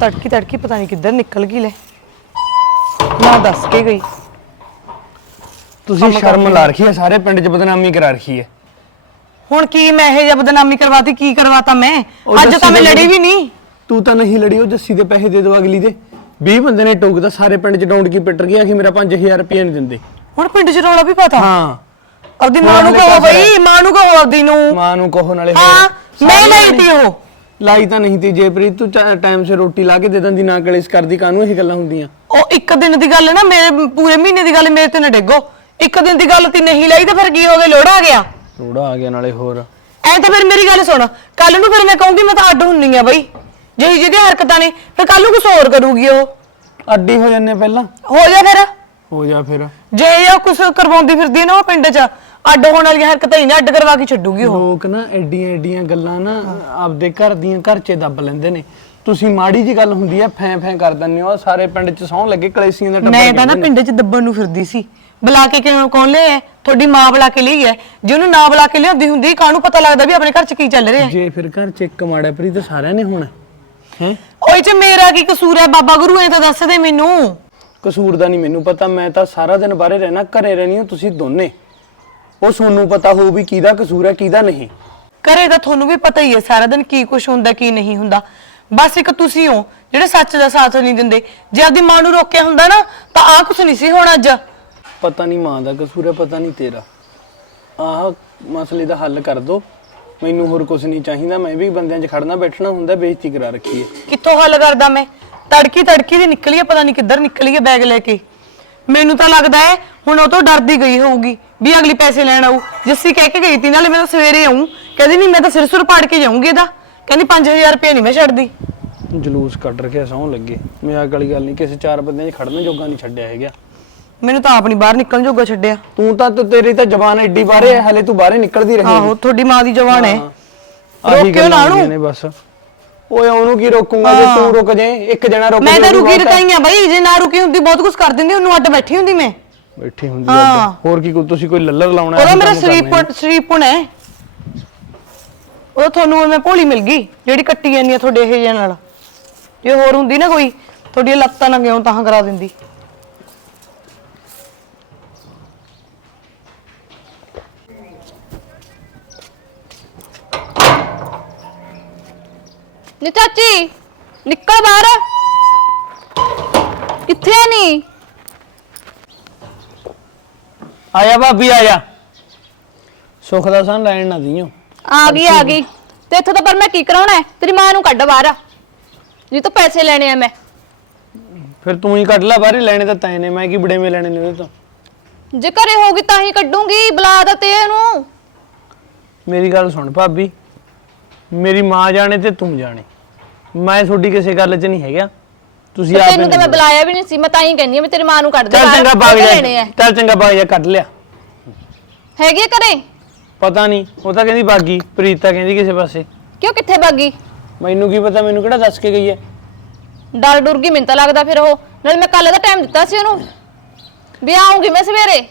ਤੜਕੀ ਤੜਕੀ ਪਤਾ ਨਹੀਂ ਕਿੱਧਰ ਨਿਕਲ ਗਈ ਲੈ। ਨਾ ਦੱਸ ਕੇ ਗਈ। ਤੁਸੀਂ ਸ਼ਰਮ ਲਾ ਰੱਖੀ ਹੈ ਸਾਰੇ ਪਿੰਡ 'ਚ ਬਦਨਾਮੀ ਕਰਾ ਰੱਖੀ ਹੈ। ਹੁਣ ਕੀ ਮੈਂ ਇਹ ਜਾਂ ਬਦਨਾਮੀ ਕਰਵਾਤੀ ਕੀ ਕਰਵਾਤਾ ਮੈਂ? ਉਹ ਅੱਜ ਤਾਂ ਮੈਂ ਲੜੀ ਵੀ ਨਹੀਂ। ਤੂੰ ਤਾਂ ਨਹੀਂ ਲੜੀ ਉਹ ਜੱਸੀ ਦੇ ਪੈਸੇ ਦੇ ਦੋ ਅਗਲੀ ਦੇ। 20 ਬੰਦੇ ਨੇ ਟੋਕਦਾ ਸਾਰੇ ਪਿੰਡ 'ਚ ਡੌਂਡ ਕੀ ਪਿੱਟਰ ਗਿਆ ਕਿ ਮੇਰਾ 5000 ਰੁਪਏ ਨਹੀਂ ਦਿੰਦੇ। ਹੁਣ ਪਿੰਡ 'ਚ ਰੌਲਾ ਵੀ ਪਤਾ? ਹਾਂ। ਆਪਦੀ ਮਾਂ ਨੂੰ ਕਹੋ ਬਈ ਮਾਂ ਨੂੰ ਕਹੋ ਆਪਦੀ ਨੂੰ। ਮਾਂ ਨੂੰ ਕਹੋ ਨਾਲੇ ਹਾਂ ਮੈਂ ਸਾਰੀ ਲਈ ਤੀ ਉਹ। ਲਾਈ ਤਾਂ ਨਹੀਂ ਤੀ ਜੇ ਪ੍ਰੀਤ ਤੂੰ ਟਾਈਮ ਸਿਰ ਰੋਟੀ ਲਾ ਕੇ ਦੇ ਦਿੰਦੀ ਨਾ ਕਲੇਸ਼ ਕਰਦੀ ਕਾਹਨੂੰ ਇਹ ਗੱਲਾਂ ਹੁੰਦੀਆਂ? ਉਹ ਇੱਕ ਦਿਨ ਦੀ ਗੱਲ ਹੈ ਨਾ ਮੇਰੇ ਪੂਰੇ ਮਹੀਨੇ ਦੀ ਗੱਲ ਮੇਰੇ ਤੇ ਨਾ ਡੇਗੋ। ਇੱਕ ਦਿਨ ਦੀ ਗੱਲ ਤੀ ਨਹੀਂ ਲਈ ਤਾਂ ਫਿਰ ਕੀ ਹੋ ਗਿਆ ਲੋੜ ਆ ਗਿਆ। ਰੋੜਾ ਆ ਗਿਆ ਨਾਲੇ ਹੋਰ। ਐਂ ਤਾਂ ਫਿਰ ਮੇਰੀ ਗੱਲ ਸੁਣ ਕੱਲ ਨੂੰ ਫਿਰ ਮੈਂ ਕਹੂੰਗੀ ਮੈਂ ਤਾਂ ਅੱਡ ਹੁੰਨੀ ਆ ਬਈ। ਜਿਹੀ ਜਿਹਦੀ ਹਰਕਤਾਂ ਨੇ ਫਿਰ ਕੱਲ ਨੂੰ ਕੁਝ ਹੋਰ ਕਰੂਗੀ ਉਹ। ਅੱਡੀ ਹੋ ਜੰਨੇ ਪਹਿਲਾਂ। ਹੋ ਜਾ ਫਿਰ। ਹੋ ਜਾ ਫਿਰ। ਜੇ ਇਹ ਕੁਝ ਕਰਵਾਉਂਦੀ ਫਿਰਦੀ ਹੈ ਨਾ ਉਹ ਪਿੰਡ 'ਚ ਅੱਡ ਹੋਣ ਵਾਲੀਆਂ ਹਰਕਤਾਂ ਹੀ ਨਾ ਅੱਡ ਕਰਵਾ ਕੇ ਛੱਡੂਗੀ ਉਹ। ਲੋਕ ਨਾ ਐਡੀਆਂ ਐਡੀਆਂ ਗੱਲਾਂ ਨਾ ਆਪਦੇ ਘਰ ਦੀਆਂ ਘਰ 'ਚ ਦੱਬ ਲੈਂਦੇ ਨੇ। ਤੁਸੀਂ ਮਾੜੀ ਜੀ ਗੱਲ ਹੁੰਦੀ ਆ ਫੈਂ ਫੈਂ ਕਰ ਦਿੰਦੇ ਹੋ ਸਾਰੇ ਪਿੰਡ 'ਚ ਸੌਂ ਲੱਗੇ ਕਲੇਸੀਆਂ ਦਾ ਟੱਬਰ ਮੈਂ ਤਾਂ ਨਾ। ਪਿੰਡ 'ਚ ਦੱਬਣ ਨੂੰ ਫਿਰਦੀ ਸੀ। ਬੁਲਾ ਕੇ ਕਿਉਂ ਕੌਣ ਲਿਆ ਤੁਹਾਡੀ ਮਾਂ ਬੁਲਾ ਕੇ ਲਈ ਹੈ। ਜੇ ਉਹਨੂੰ ਨਾ ਬੁਲਾ ਕੇ ਲਿਆਉਂਦੀ ਹੁੰਦੀ ਕਾਹਨੂੰ ਪਤਾ ਲੱਗਦਾ ਵੀ ਆਪਣੇ ਘਰ 'ਚ ਕੀ ਚੱਲ ਰਿਹਾ ਜੇ ਫਿਰ ਘਰ 'ਚ ਇੱਕ ਮਾੜਾ ਪ੍ਰੀ ਤਾਂ ਸਾਰਿਆਂ ਨੇ ਹੋਣਾ। ਹੈ? ਓਏ ਚ ਮੇਰਾ ਕੀ ਕਸੂਰ ਹੈ ਬਾਬਾ ਗੁਰੂ ਐ ਤਾਂ ਦੱਸ ਦੇ ਮੈਨੂੰ। ਕਸੂਰ ਦਾ ਨਹੀਂ ਮੈਨੂੰ ਪਤਾ ਮੈਂ ਤਾਂ ਸਾਰਾ ਦਿਨ ਬਾਹਰੇ ਰਹਿਣਾ ਘਰੇ ਰਹਿਣੀ ਹੋ ਤੁਸੀਂ ਦੋਨੇ। ਉਹ ਸੋਨੂੰ ਪਤਾ ਹੋਊ ਵੀ ਕਿਹਦਾ ਕਸੂਰ ਹੈ ਕਿਹਦਾ ਨਹੀਂ। ਘਰੇ ਤਾਂ ਤੁਹਾਨੂੰ ਵੀ ਪਤਾ ਹੀ ਹੈ ਸਾਰਾ ਦਿਨ ਕੀ ਕੁਝ ਹੁੰਦਾ ਕੀ ਨਹੀਂ ਹੁੰਦਾ। ਬਸ ਇੱਕ ਤੁਸੀਂ ਹੋ ਜਿਹੜੇ ਸੱਚ ਦਾ ਸਾਥ ਨਹੀਂ ਦਿੰਦੇ। ਜੇ ਆਪਦੀ ਮਾਂ ਨੂੰ ਰੋਕਿਆ ਹੁੰਦਾ ਨਾ ਤਾਂ ਆਹ ਕੁਝ ਨਹੀਂ ਸੀ ਹੋਣਾ ਅੱਜ। ਪਤਾ ਨਹੀਂ ਮਾਂ ਦਾ ਕਸੂਰ ਹੈ ਪਤਾ ਨਹੀਂ ਤੇਰਾ। ਆਹ ਮਸਲੇ ਦਾ ਹੱਲ ਕਰ ਦੋ। ਮੈਨੂੰ ਹੋਰ ਕੁਝ ਨਹੀਂ ਚਾਹੀਦਾ ਮੈਂ ਵੀ ਬੰਦਿਆਂ 'ਚ ਖੜਨਾ ਬੈਠਣਾ ਹੁੰਦਾ ਬੇਇੱਜ਼ਤੀ ਕਰਾ ਰੱਖੀ ਹੈ। ਕਿੱਥੋਂ ਹੱਲ ਕਰਦਾ ਮੈਂ? ਤੜਕੀ ਤੜਕੀ ਦੀ ਨਿਕਲੀ ਹੈ ਪਤਾ ਨਹੀਂ ਕਿੱਧਰ ਨਿਕਲੀ ਹੈ ਬੈਗ ਲੈ ਕੇ। ਮੈਨੂੰ ਤਾਂ ਲੱਗਦਾ ਹੈ ਹੁਣ ਉਹ ਤੋਂ ਡਰਦੀ ਗਈ ਹੋਊਗੀ। ਵੀ ਅਗਲੀ ਪੈਸੇ ਲੈਣ ਆਊ। ਜੱਸੀ ਕਹਿ ਕੇ ਗਈ ਤੀ ਨਾਲੇ ਮੈਂ ਤਾਂ ਸਵੇਰੇ ਆਉਂ ਕਹਿੰਦੀ ਨਹੀਂ ਮੈਂ ਤਾਂ ਸਿਰ ਸੁਰ ਪਾੜ ਕੇ ਜਾਊਂਗੀ ਇਹਦਾ। ਕਹਿੰਦੀ 5000 ਰੁਪਏ ਨਹੀਂ ਮੈਂ ਛੱਡਦੀ। ਜਲੂਸ ਕੱਢ ਰੱਖਿਆ ਸੌਂ ਲੱਗੇ। ਮਜ਼ਾਕ ਵਾਲੀ ਗੱਲ ਨਹੀਂ ਕਿਸੇ ਚਾਰ ਬੰਦਿਆਂ 'ਚ ਖੜਨ ਜੋਗਾ ਨਹੀਂ ਛੱਡਿਆ ਹੈਗਾ। ਮੈਨੂੰ ਤਾਂ ਆਪ ਨਹੀਂ ਬਾਹਰ ਨਿਕਲਣ ਜੋਗਾ ਛੱਡਿਆ। ਤੂੰ ਤਾਂ ਤੂੰ- ਤੇਰੀ ਤਾਂ ਜ਼ਬਾਨ ਐਡੀ ਬਾਰੇ ਹੈ ਹਲੇ ਤੂੰ ਬਾਹਰੇ ਨਿਕਲਦੀ ਰਹੀ ਆਹੋ ਤੁਹਾਡੀ ਮਾਂ ਦੀ ਜਵਾਨ ਹੈ। ਆਹੀ ਰੋਕਿਓ ਗੱਲਾਂ ਨਾ ਹੁੰਦੀਆਂ ਉਹਨੂੰ ਨੇ ਬਸ। ਓਏ ਉਹਨੂੰ ਕੀ ਰੋਕੂੰਗਾ ਜੇ ਤੂੰ ਰੁਕ ਜੇ ਇੱਕ ਜਣਾ ਰੁਕ ਮੈਂ ਜੇ ਤਾਂ ਰੁਕੀ ਬਹੁਤ ਹੈ। ਬਾਈ ਜੇ ਨਾ ਰੁਕੀ ਹੁੰਦੀ ਬਹੁਤ ਕੁਝ ਕਰ ਦਿੰਦੀ ਉਹਨੂੰ ਅੱਡ ਬੈਠੀ ਹੁੰਦੀ ਮੈਂ। ਬੈਠੀ ਹੁੰਦੀ ਆ ਹਾਂ। ਹੋਰ ਕੀ ਕੋਈ ਤੁਸੀਂ ਕੋਈ ਲੱਲਰ ਲਾਉਣਾ ਉਹਦਾ ਮੇਰਾ ਕੰਮ ਕਰਨੇ ਸ਼ਰੀਫ ਪੁਣ ਸ਼ਰੀਫ ਪੁਣ। ਹੈ ਉਹ ਤੁਹਾਨੂੰ ਮੈਂ ਭੋਲੀ ਮਿਲ ਗਈ ਜਿਹੜੀ ਕੱਟੀ ਜਾਂਦੀ ਆ ਤੁਹਾਡੇ ਇਹ ਜਿਹੇ ਨਾਲ। ਜੇ ਹੋਰ ਹੁੰਦੀ ਨਾ ਕੋਈ ਤੁਹਾਡੀਆਂ ਲੱਤਾਂ ਨਾ ਗਿਉਂ ਤਾਂ ਕਰਾ ਦਿੰਦੀ। ਨੀ ਚਾਚੀ ਨਿਕਲ ਬਾਹਰ। ਕਿੱਥੇ ਨਹੀਂ ਆਇਆ ਭਾਬੀ ਆਇਆ। ਸੁੱਖ ਦਾ ਸਾਂ ਲੈਣ ਨਾ ਦਿਓ। ਆ ਗਈ ਆ ਗਈ। ਤੇ ਇੱਥੋਂ ਤਾਂ ਪਰ ਮੈਂ ਕੀ ਕਰਾਉਣਾ ਹੈ? ਤੇਰੀ ਮਾਂ ਨੂੰ ਕੱਢ ਬਾਹਰ। ਜੀ ਤੋਂ ਪੈਸੇ ਲੈਣੇ ਆ ਮੈਂ। ਫਿਰ ਤੂੰ ਹੀ ਕੱਢ ਲੈ ਬਾਹਰੇ ਲੈਣੇ ਤਾਂ ਤੈਂ ਨੇ। ਮੈਂ ਕੀ ਬੜੇਵੇਂ ਲੈਣੇ ਨੇ ਉਹਦੇ ਤੋਂ? ਜੇ ਘਰੇ ਹੋਗੀ ਤਾਂ ਹੀ ਕੱਢੂੰਗੀ ਬੁਲਾ ਦਾ ਤੇ ਇਹਨੂੰ। ਮੇਰੀ ਗੱਲ ਸੁਣ ਭਾਬੀ। ਮੇਰੀ ਮਾਂ ਜਾਣੇ ਤੇ ਤੂੰ ਜਾਣੇ। ਮੈਂ ਤੁਹਾਡੀ ਕਿਸੇ ਗੱਲ 'ਚ ਨਹੀਂ ਹੈਗਾ। ਤੁਸੀਂ ਤੇ ਆਪ ਤੈਨੂੰ ਤਾਂ ਮੈਂ ਬੁਲਾਇਆ ਵੀ ਨਹੀਂ ਸੀ ਮੈਂ ਤਾਂ ਹੀ ਕਹਿੰਦੀ ਆ ਵੀ ਤੇਰੀ ਮਾਂ ਨੂੰ ਕੱਢ ਦੇ ਚੱਲ ਚੰਗਾ ਬਾਗ ਜਾ ਚੱਲ ਚੰਗਾ ਬਾਗ ਜਾ ਕੱਢ ਲਿਆ। ਹੈਗੀ ਘਰੇ? ਪਤਾ ਨਹੀਂ ਉਹ ਤਾਂ ਕਹਿੰਦੀ ਬਾਗੀ ਪ੍ਰੀਤਾ ਕਹਿੰਦੀ ਕਿਸੇ ਪਾਸੇ। ਕਿਉਂ ਕਿੱਥੇ ਬਾਗੀ? ਮੈਨੂੰ ਕੀ ਪਤਾ ਮੈਨੂੰ ਕਿਹੜਾ ਦੱਸ ਕੇ ਗਈ ਹੈ? ਡਰ ਡੁਰ ਗਈ ਮੈਨੂੰ ਤਾਂ ਲੱਗਦਾ ਫਿਰ ਉਹ। ਨਾਲ ਮੈਂ ਕੱਲ ਦਾ ਟਾਈਮ ਦਿੱਤਾ ਸੀ ਉਹਨੂੰ। ਵੀ ਆਉਂਗੀ ਮੈਂ ਸਵੇਰੇ।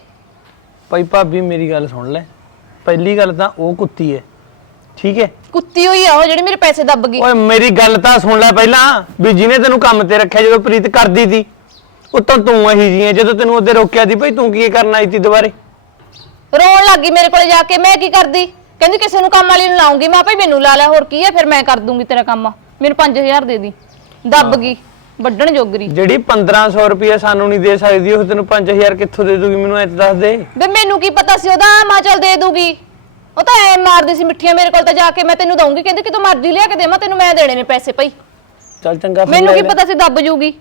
ਭਾਈ ਭਾਬੀ ਮੇਰੀ ਗੱਲ ਸੁਣ ਲੈ। ਪਹਿਲੀ ਗੱਲ ਤਾਂ ਉਹ ਕੁੱਤੀ ਹੈ। ਠੀਕ ਹੈ? ਕੁੱਤੀ ਹੋਈ ਆ ਉਹ ਜਿਹੜੀ ਮੇਰੇ ਪੈਸੇ ਦੱਬ ਗਈ। ਓਏ ਮੇਰੀ ਗੱਲ ਤਾਂ ਸੁਣ ਲੈ ਪਹਿਲਾਂ ਵੀ ਜਿਹਨੇ ਤੈਨੂੰ ਕੰਮ ਤੇ ਰੱਖਿਆ ਜਦੋਂ ਪ੍ਰੀਤ ਕਰਦੀ ਸੀ ਉੱਤੋਂ ਤੂੰ ਅਹੀ ਜੀ ਹੈ ਜਦੋਂ ਤੈਨੂੰ ਉਹਦੇ ਰੋਕਿਆ ਸੀ ਭਾਈ ਤੂੰ ਕੀ ਕਰਨ ਆਈ ਸੀ ਦੁਬਾਰੇ? ਰੋਣ ਲੱਗੀ ਮੇਰੇ ਕੋਲੇ ਜਾ ਕੇ ਮੈਂ ਕੀ ਕਰਦੀ? ਕਹਿੰਦੀ ਕਿਸੇ ਨੂੰ ਕੰਮ ਵਾਲੀ ਨੂੰ ਲਾਉਂਗੀ ਮੈਂ ਭਾਈ ਮੈਨੂੰ ਲਾ ਲੈ ਹੋਰ ਕੀ ਹੈ ਫਿਰ ਮੈਂ ਕਰ ਦੂੰਗੀ ਤੇਰਾ ਕੰਮ। ਮੈਨੂੰ 5000 ਦੇ ਦੀ। ਦੱਬ ਗਈ ਵੱਢਣ ਜੋਗਰੀ। ਜਿਹੜੀ 1500 ਰੁਪਏ ਸਾਨੂੰ ਨਹੀਂ ਦੇ ਸਕਦੀ ਉਹ ਤੈਨੂੰ 5000 ਕਿੱਥੋਂ ਦੇ ਦੂਗੀ ਮੈਨੂੰ ਐ ਤਾਂ ਦੱਸ ਦੇ। ਵੇ ਮੈਨੂੰ ਕੀ ਪਤਾ ਸੀ ਉਹਦਾ ਮਾਂ ਚਲ ਦੇ ਦੂਗੀ। ਉਹ ਤਾਂ ਐ ਮਾਰਦੀ ਸੀ ਮਿੱਠੀਆਂ ਮੇਰੇ ਕੋਲ ਤਾਂ ਜਾ ਕੇ ਮੈਂ ਤੈਨੂੰ ਦਊਂਗੀ ਕਹਿੰਦੀ ਕਿਤੋਂ ਮਰਜ਼ੀ ਲਿਆ ਕੇ ਦੇਵਾਂ ਤੈਨੂੰ ਮੈਂ ਦੇਣੇ ਨੇ ਪੈਸੇ ਭਾਈ। ਚੱਲ ਚੰਗਾ ਫਿਰ ਮੈਨੂੰ ਲੈ ਕੀ ਲੈ। ਪਤਾ ਸੀ ਦੱਬ ਜੂਗੀ।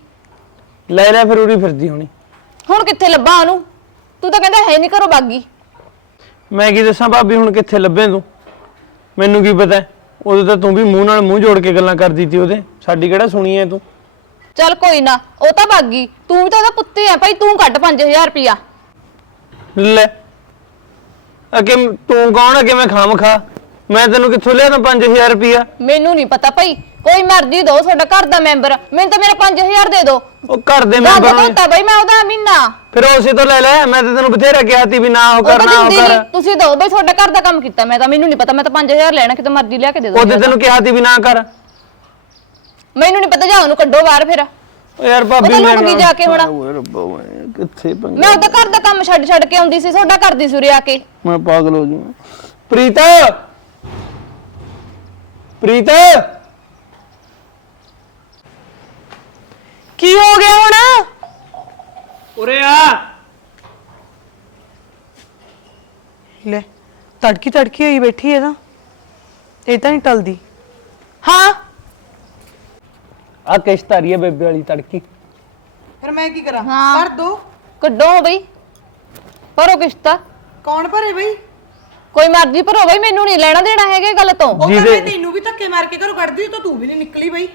ਲੈ ਲੈ ਫਿਰ ਉਰੀ ਫਿਰਦੀ ਹੋਣੀ। ਹੁਣ ਕਿੱਥੇ ਲੱਭਾਂ ਉਹਨੂੰ? ਤੂੰ ਤਾਂ ਕਹਿੰਦਾ ਹੈ ਨਹੀਂ ਘਰੋਂ ਬਾਗੀ। ਮੈਂ ਕੀ ਦੱਸਾਂ ਭਾਬੀ ਹੁਣ ਕਿੱਥੇ ਲੱਭੇ ਤੂੰ? ਮੈਨੂੰ ਕੀ ਪਤਾ ਉਦੋਂ ਤਾਂ ਤੂੰ ਵੀ ਮੂੰਹ ਨਾਲ ਮੂੰਹ ਜੋੜ ਕੇ ਗੱਲਾਂ ਕਰਦੀ ਸੀ ਉਹਦੇ। ਸਾਡੀ ਕਿਹੜਾ ਸੁਣੀ ਐ ਤੂੰ? ਚੱਲ ਕੋਈ ਨਾ ਉਹ ਤਾਂ ਬਾਗੀ। ਤੂੰ ਵੀ ਤਾਂ ਉਹਦਾ ਪੁੱਤੇ ਆ ਭਾਈ ਤੂੰ ਕੱਢ 5000 ਰੁਪਿਆ ਲੈ। ਅਕੇ ਤੂੰ ਕੌਣ ਹੈ ਕਿ ਮੈਂ ਖਾਮ ਖਾ? ਮੈਂ ਤੈਨੂੰ ਕਿੱਥੋਂ ਲਿਆ ਤਾਂ 5000 ਰੁਪਿਆ ਮੈਨੂੰ ਨਹੀਂ ਪਤਾ ਭਾਈ। ਕੋਈ ਮਰਜ਼ੀ ਦੋ ਤੁਹਾਡਾ ਘਰ ਦਾ ਮੈਂਬਰ। ਮੈਨੂੰ ਤਾਂ ਮੇਰਾ 5000 ਦੇ ਦਿਓ ਉਹ ਘਰ ਦੇ ਮੈਂਬਰ ਨੂੰ ਦਿੱਤਾ ਬਈ ਮੈਂ ਉਹਦਾ ਮਹੀਨਾ। ਫਿਰ ਉਸੇ ਤੋਂ ਲੈ ਲੈ ਮੈਂ ਤਾਂ ਤੈਨੂੰ ਬਥੇਰਾ ਕਿਹਾ ਸੀ ਵੀ ਨਾ ਉਹ ਉਹ ਕਰ ਤਾਂ ਨਾ ਉਹ ਦਿੰਦੀ ਕਰ। ਨਹੀਂ ਤੁਸੀਂ ਦੋ ਬਈ ਤੁਹਾਡਾ ਘਰ ਦਾ ਕੰਮ ਕੀਤਾ। ਮੈਂ ਤਾਂ ਮੈਨੂੰ ਨਹੀਂ ਪਤਾ ਮੈਂ ਤਾਂ 5000 ਲੈਣਾ ਕਿਤੇ ਮਰਜ਼ੀ ਲਿਆ ਕੇ ਦੇ ਦੋ ਉਹਦੇ ਤੈਨੂੰ ਕਿਹਾ ਸੀ ਵੀ ਨਾ ਕਰ। ਮੈਨੂੰ ਨਹੀਂ ਪਤਾ ਜਾ ਉਹਨੂੰ ਕੱਢੋ ਬਾਹਰ ਫਿਰ। ਓ ਯਾਰ ਭਾਬੀ ਉਹ ਤਾਂ ਗਈ ਜਾ ਕੇ ਹੁਣ। ਓਏ ਰੱਬਾ ਓਏ। ਕਿੱਥੇ ਪੰਗਾ? ਮੈਂ ਉਹਦਾ ਘਰ ਦਾ ਕੰਮ ਛੱਡ ਛੱਡ ਕੇ ਆਉਂਦੀ ਸੀ ਤੁਹਾਡਾ ਕਰਦੀ ਸੀ ਉਰੇ ਆ ਕੇ। ਮੈਂ ਪਾਗਲ ਹੋ ਜੂ। ਪ੍ਰੀਤ! ਪ੍ਰੀਤ! ਕੀ ਹੋ ਗਿਆ ਹੁਣ? ਉਰੇ ਆ। ਲੈ ਤੜਕੀ ਤੜਕੀ ਹੋਈ ਬੈਠੀ ਹੈ ਤਾਂ ਇਹ ਤਾਂ ਨਹੀਂ ਟਲਦੀ। ਹਾਂ। ਆ ਕਿਸ਼ਤ ਆ ਰਹੀ ਹੈ ਬੇਬੇ ਵਾਲੀ ਤੜਕੀ। ਫਿਰ ਮੈਂ ਕੀ ਕਰਾਂ? ਹਾਂ। ਭਰ ਦੋ। ਕੱਢੋ ਬਈ। ਭਰੋ ਕਿਸ਼ਤਾ ਕੌਣ ਭਰੇ ਬਈ? ਕੋਈ ਮਰਜ਼ੀ ਭਰੋ ਬਈ ਮੈਨੂੰ ਨਹੀਂ ਲੈਣਾ ਦੇਣਾ ਹੈਗਾ ਇਹ ਗੱਲ ਤੋਂ। ਉਹ ਤਾਂ ਜਿਹਦੇ- ਮੈਂ ਤੈਨੂੰ ਵੀ ਧੱਕੇ ਮਾਰ ਕੇ ਘਰੋਂ ਕੱਢਦੀ ਤਾਂ ਤੂੰ ਵੀ ਨਹੀਂ ਨਿਕਲੀ ਬਈ।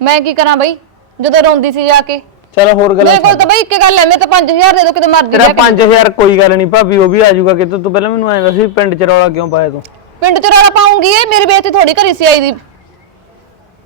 ਮੈਂ ਕੀ ਕਰਾਂ ਬਈ? ਜਦੋਂ ਰੋਂਦੀ ਸੀ ਜਾ ਕੇ। ਚਲ ਹੋਰ ਗੱਲਾਂ ਮੇਰੇ ਕੋਲ ਤਾਂ ਬਈ ਇੱਕ ਗੱਲ ਹੈ ਮੈਂ ਤਾਂ 5000 ਦੇ ਦੋ ਕਿਤੇ ਮਰਜ਼ੀ ਤੇਰਾ ਲੈ ਕੇ 5000 ਕੋਈ ਗੱਲ ਨਹੀਂ ਭਾਬੀ ਉਹ ਵੀ ਆ ਜਾਊਗਾ ਕਿ ਤੂੰ ਪਹਿਲਾਂ ਮੈਨੂੰ ਐਂ ਦੱਸ ਵੀ ਪਿੰਡ ਚ ਰੌਲਾ ਕਿਉਂ ਪਾਇਆ ਤੂੰ? ਪਿੰਡ ਚ ਰੌਲਾ ਪਾਉਂਗੀ ਇਹ ਮੇਰੀ ਬੇਇੱਜ਼ਤੀ ਥੋੜੀ ਕਰੀ ਸੀ ਆਈ ਦੀ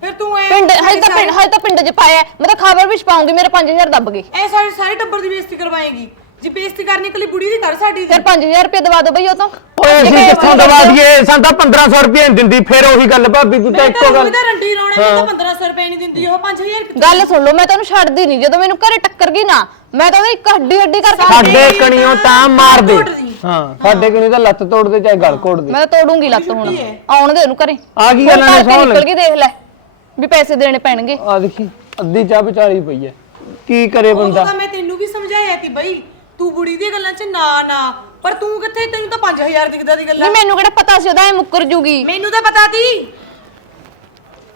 ਫਿਰ ਤੂੰ ਐ ਪਿੰਡ ਹਜੇ ਤਾਂ ਪਿੰਡ ਹਜੇ ਤਾਂ ਪਿੰਡ ਚ ਪਾਇਆ ਹੈ। ਮੈਂ ਤਾਂ ਖਬਰ ਵਿੱਚ ਪਾਉਂਗੀ ਮੇਰੇ 5000 ਦੱਬ ਗਏ ਐ ਸਾਰੇ ਸਾਰੇ ਟੱਬਰ ਦੀ ਬੇਇੱਜ਼ਤੀ ਕਰਵਾਏਗੀ। ਜੇ ਬੇਇੱਜ਼ਤੀ ਕਰਨੀ ਇਕੱਲੀ ਬੁੜੀ ਦੀ ਕਰ ਸਾਡੀ ਦੀ। ਫਿਰ 5000 ਰੁਪਏ ਦਵਾ ਦੋ ਬਈ ਉਹ ਤੋਂ। ਓਏ ਅਸੀਂ ਕਿੱਥੋਂ ਦਵਾ ਦਈਏ? ਸਾਨੂੰ ਤਾਂ 1500 ਰੁਪਏ ਨੀ ਦਿੰਦੀ ਫਿਰ ਉਹੀ ਗੱਲ ਭਾਬੀ ਤੂੰ ਤਾਂ ਮੈਂ ਇੱਕੋ ਤਾਂ ਗੱਲ। ਉਹਦਾ ਰੰਡੀ ਲਾਉਣਾ ਮੈਂ ਤਾਂ 1500 ਰੁਪਏ ਨਹੀਂ ਦਿੰਦੀ ਉਹ 5000 ਕਿੱਥੋਂ ਗੱਲ ਸੁਣ ਲਓ ਮੈਂ ਤੈਨੂੰ ਛੱਡਦੀ ਨਹੀਂ ਜਦੋਂ ਮੈਨੂੰ ਘਰੇ ਟੱਕਰ ਗਈ ਨਾ ਮੈਂ ਤਾਂ ਉਹਦੀ ਇੱਕ ਹੱਡੀ ਹੱਡੀ ਕਰਕੇ ਸਾਡੇ ਕਣੀਆਂ ਤਾਂ ਮਾਰ ਦੇ। ਹਾਂ ਸਾਡੇ ਕਣੀ ਤਾਂ ਲੱਤ ਤੋੜ ਦੇ ਚਾਹੇ ਗਲ ਘੋੜ ਦੇ। ਮੈਂ ਤਾਂ ਤੋੜੂੰਗੀ ਲੱਤ ਹੁਣ। ਆਉਣ ਦੇ ਉਹਨੂੰ ਘਰੇ। ਆ ਕੀ ਗੱਲਾਂ ਨੇ ਹੁਣ ਸੁਣ ਲੈ। ਨਿਕਲ ਗਈ ਦੇਖ ਲੈ। ਵੀ ਪੈਸੇ ਦੇਣੇ ਪੈਣਗੇ। ਆ ਦੇਖੀ ਅੱਧੀ ਚਾਹ ਵਿਚਾਲੀ ਪਈ ਐ। ਕੀ ਕਰੇ ਬੰਦਾ? ਤਾਂ ਮੈਂ ਤੈਨੂੰ ਵੀ ਸਮਝਾਇਆ ਕਿ ਬਈ ਤੂੰ ਬੁੜੀ ਦੀਆਂ ਗੱਲਾਂ 'ਚ ਨਾ ਨਾ ਪਰ ਤੂੰ ਕਿੱਥੇ ਤੈਨੂੰ ਤਾਂ 5000 ਦਿਖਦਾ ਦੀ ਗੱਲ? ਨਹੀਂ ਮੈਨੂੰ ਕਿਹੜਾ ਪਤਾ ਸੀ ਉਹਦਾ ਇਹ ਮੁੱਕਰ ਜੂਗੀ। ਮੈਨੂੰ ਤਾਂ ਪਤਾ ਸੀ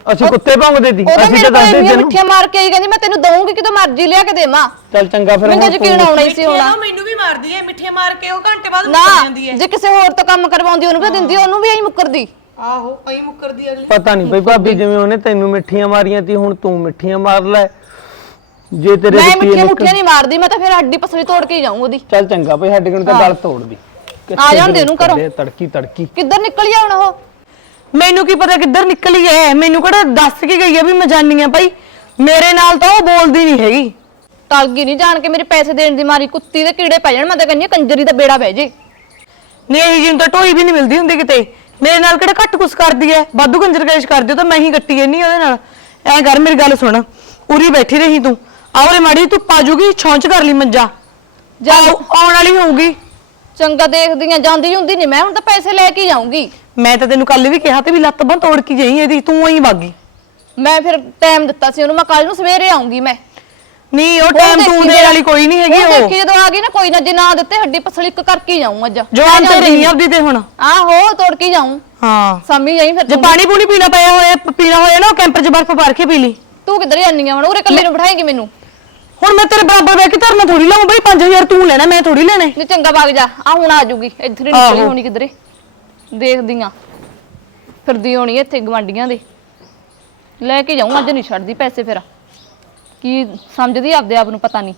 ਅਸੀਂ ਕੁੱਤੇ ਭੌਂਕਦੇ ਸੀ ਉਹਦਾ ਅਸੀਂ ਮੇਰੇ ਤਾਂ ਕੋਲ ਦੱਸਦੇ ਇੰਨੀਆਂ ਤੈਨੂੰ। ਮਿੱਠੀਆਂ ਮਾਰ ਕੇ ਆਈ ਕਹਿੰਦੀ ਮੈਂ ਤੈਨੂੰ ਦਊਂਗੀ ਕਿਤੋਂ ਮਰਜ਼ੀ ਲਿਆ ਕੇ ਦੇਵਾਂ। ਚੱਲ ਚੰਗਾ ਫਿਰ ਮੈਨੂੰ ਤਾਂ ਹੁਣ ਯਕੀਨ ਆਉਣਾ ਹੀ ਸੀ ਹੁਣ। ਮਿੱਠੀਆਂ ਮੈਨੂੰ ਵੀ ਮਾਰਦੀ ਐ ਮਿੱਠੀਆਂ ਮਾਰ ਕੇ ਉਹ ਘੰਟੇ ਬਾਅਦ ਨਾ ਮੁੱਕਰ ਜਾਂਦੀ ਐ। ਜੇ ਕਿਸੇ ਹੋਰ ਤੋਂ ਕੰਮ ਕਰਵਾਉਂਦੀ ਉਹਨੂੰ ਵੀ ਦਿੰਦੀ ਉਹਨੂੰ ਵੀ ਐਂ ਮੁੱਕਰਦੀ। ਆਹੋ ਅਈ ਮੁੱਕਰਦੀ ਅਗਲੀ ਪਤਾ ਨਹੀਂ ਬਈ ਭਾਬੀ ਜਿਵੇਂ ਉਹਨੇ ਤੈਨੂੰ ਮਿੱਠੀਆਂ ਮਾਰੀਆਂ ਤੀ ਹੁਣ ਤੂੰ ਮਿੱਠੀਆਂ ਮਾਰ ਲੈ। ਜੇ ਤੇਰੇ ਮੈਂ ਰੁਪਈਏ ਮਿੱਠੀਆਂ ਨਿਕਲ ਮੁੱਠੀਆਂ ਨਹੀਂ ਮਾਰਦੀ ਮੈਂ ਤਾਂ ਫਿਰ ਹੱਡੀ ਪਸਲੀ ਤੋੜ ਕੇ ਹੀ ਜਾਊਂ ਉਹਦੀ। ਚੱਲ ਚੰਗਾ ਭਈ ਸਾਡੇ ਕੋਲ ਤਾਂ ਗਲ ਤੋੜਦੀ ਆ ਜਾਂਦੇ ਉਹਨੂੰ ਘਰੋਂ। ਕੱਢੇ ਤੜਕੀ ਤੜਕੀ। ਕਿੱਧਰ ਨਿਕਲ ਜਾ ਹੁਣ ਉਹ? ਮੈਨੂੰ ਕੀ ਪਤਾ ਕਿੱਧਰ ਨਿਕਲੀ ਐ ਮੈਨੂੰ ਕਿਹੜਾ ਦੱਸ ਕੇ ਗਈ ਐ ਵੀ ਮੈਂ ਜਾਣੀ ਆ ਭਾਈ। ਮੇਰੇ ਨਾਲ ਤਾਂ ਉਹ ਬੋਲਦੀ ਨਹੀਂ ਹੈਗੀ। ਟਲ ਗਈ ਨਹੀਂ ਜਾਣ ਕੇ ਮੇਰੇ ਪੈਸੇ ਦੇਣ ਦੀ ਮਾਰੀ ਕੁੱਤੀ ਦੇ ਕੀੜੇ ਪੈ ਜਾਣ ਮੈਂ ਤਾਂ ਕਹਿੰਦੀ ਹਾਂ, ਕੰਜਰੀ ਦਾ ਬੇੜਾ ਬਹਿ ਜੇ। ਨਹੀਂ ਇਹੀ ਜਿਹੀ ਨੂੰ ਤਾਂ ਢੋਈ ਵੀ ਨਹੀਂ ਮਿਲਦੀ ਹੁੰਦੀ ਕਿਤੇ। ਮੇਰੇ ਨਾਲ ਕਿਹੜਾ ਘੱਟ ਕੁਛ ਕਰਦੀ ਐ? ਬਾਦੂ ਕੰਜਰਗਾਇਸ਼ ਕਰਦੀ ਤਾਂ ਮੈਂ ਹੀ ਕੱਟੀ ਐ ਨਹੀਂ ਉਹਦੇ ਨਾਲ। ਐ ਕਰ ਮੇਰੀ ਗੱਲ ਸੁਣ। ਉਰੀ ਬੈਠੀ ਰਹੀ ਤੂੰ। ਆਵਰੇ ਮਾੜੀ ਤੂੰ ਪਾਜੂਗੀ ਛੌਂਚ ਕਰ ਲਈ ਮੰਜਾ। ਜਾ। ਆਉ- ਆਉਣ ਵਾਲੀ ਹੋਊਗੀ। ਚੰਗਾ ਦੇਖਦੀਆਂ ਜਾਂਦੀ ਹੁੰਦੀ ਨਹੀਂ ਮੈਂ ਹੁਣ ਤਾਂ ਪੈਸੇ ਲੈ ਕੇ ਹੀ ਜਾਊਂਗੀ ਮੈਂ ਤਾਂ ਤੈਨੂੰ ਕੱਲ ਵੀ ਕਿਹਾ ਤੇ ਵੀ ਲੱਤ ਬਾਂਹ ਤੋੜ ਕੇ ਜਾਈ ਇਹਦੀ ਤੂੰ ਐਂ ਵਾਗੀ। ਮੈਂ ਫਿਰ ਟਾਈਮ ਦਿੱਤਾ ਸੀ ਉਹਨੂੰ ਮੈਂ ਕੱਲ ਨੂੰ ਸਵੇਰੇ ਆਉਂਗੀ ਮੈਂ। ਨਹੀਂ ਉਹ ਟਾਈਮ ਤੂੰ ਦੇਣ ਵਾਲੀ ਕੋਈ ਨਹੀਂ ਹੈਗੀ ਉਹ। ਦੇਖੀ ਜਦੋਂ ਆ ਗਈ ਨਾ ਕੋਈ ਨਾ ਜੇ ਨਾ ਦਿੱਤੇ ਹੱਡੀ ਪਸਲੀ ਇੱਕ ਕਰਕੇ ਜਾਊਂ ਅੱਜ। ਜਵਾਨ ਤੇ ਰਹੀ ਆਪਦੀ ਤੇ ਹੁਣ। ਆਹੋ ਤੋੜ ਕੇ ਜਾਊਂ। ਹਾਂ। ਸਾਮੀ ਜਾਈ ਫਿਰ ਜੇ। ਪਾਣੀ ਪੂਣੀ ਪੀਣਾ ਪਿਆ ਹੋਇਆ ਪੀਣਾ ਹੋਇਆ ਨਾ ਉਹ ਕੈਂਪਰ 'ਚ ਬਰਫ਼ ਭਰ ਕੇ ਪੀ ਲਈ। ਤੂੰ ਕਿੱਧਰ ਜਾਨੀ ਆ ਹੁਣ? ਉਰੇ ਇਕੱਲੇ ਨੂੰ ਬਿਠਾਏਗੀ ਮੈਨੂੰ। ਹੁਣ ਮੈਂ ਤੇਰੇ ਬਰਾਬਰ ਬੈ ਕੇ ਧਰਨਾ ਥੋੜੀ ਲਾਉਂ ਬਈ 5000 ਤੂੰ ਲੈਣਾ ਮੈਂ ਥੋੜੀ ਲੈਣੇ। ਨਹੀਂ ਚੰਗਾ ਵਗ ਜਾ। ਆ ਹੁਣ ਆ ਜੂਗੀ। ਇੱਧਰ ਹੀ ਨਿਕਲੀ। ਹੋਣੀ ਕਿਧਰੇ। ਦੇਖਦੀ ਆ ਫਿਰਦੀ ਹੋਣੀ ਇੱਥੇ ਗਵਾਂਡੀਆਂ ਦੇ। ਲੈ ਕੇ ਜਾਊਂ ਅੱਜ ਨਹੀਂ ਛੱਡਦੀ ਪੈਸੇ ਫਿਰ। ਕੀ ਸਮਝਦੀ ਆਪਦੇ ਆਪ ਨੂੰ ਪਤਾ ਨਹੀਂ।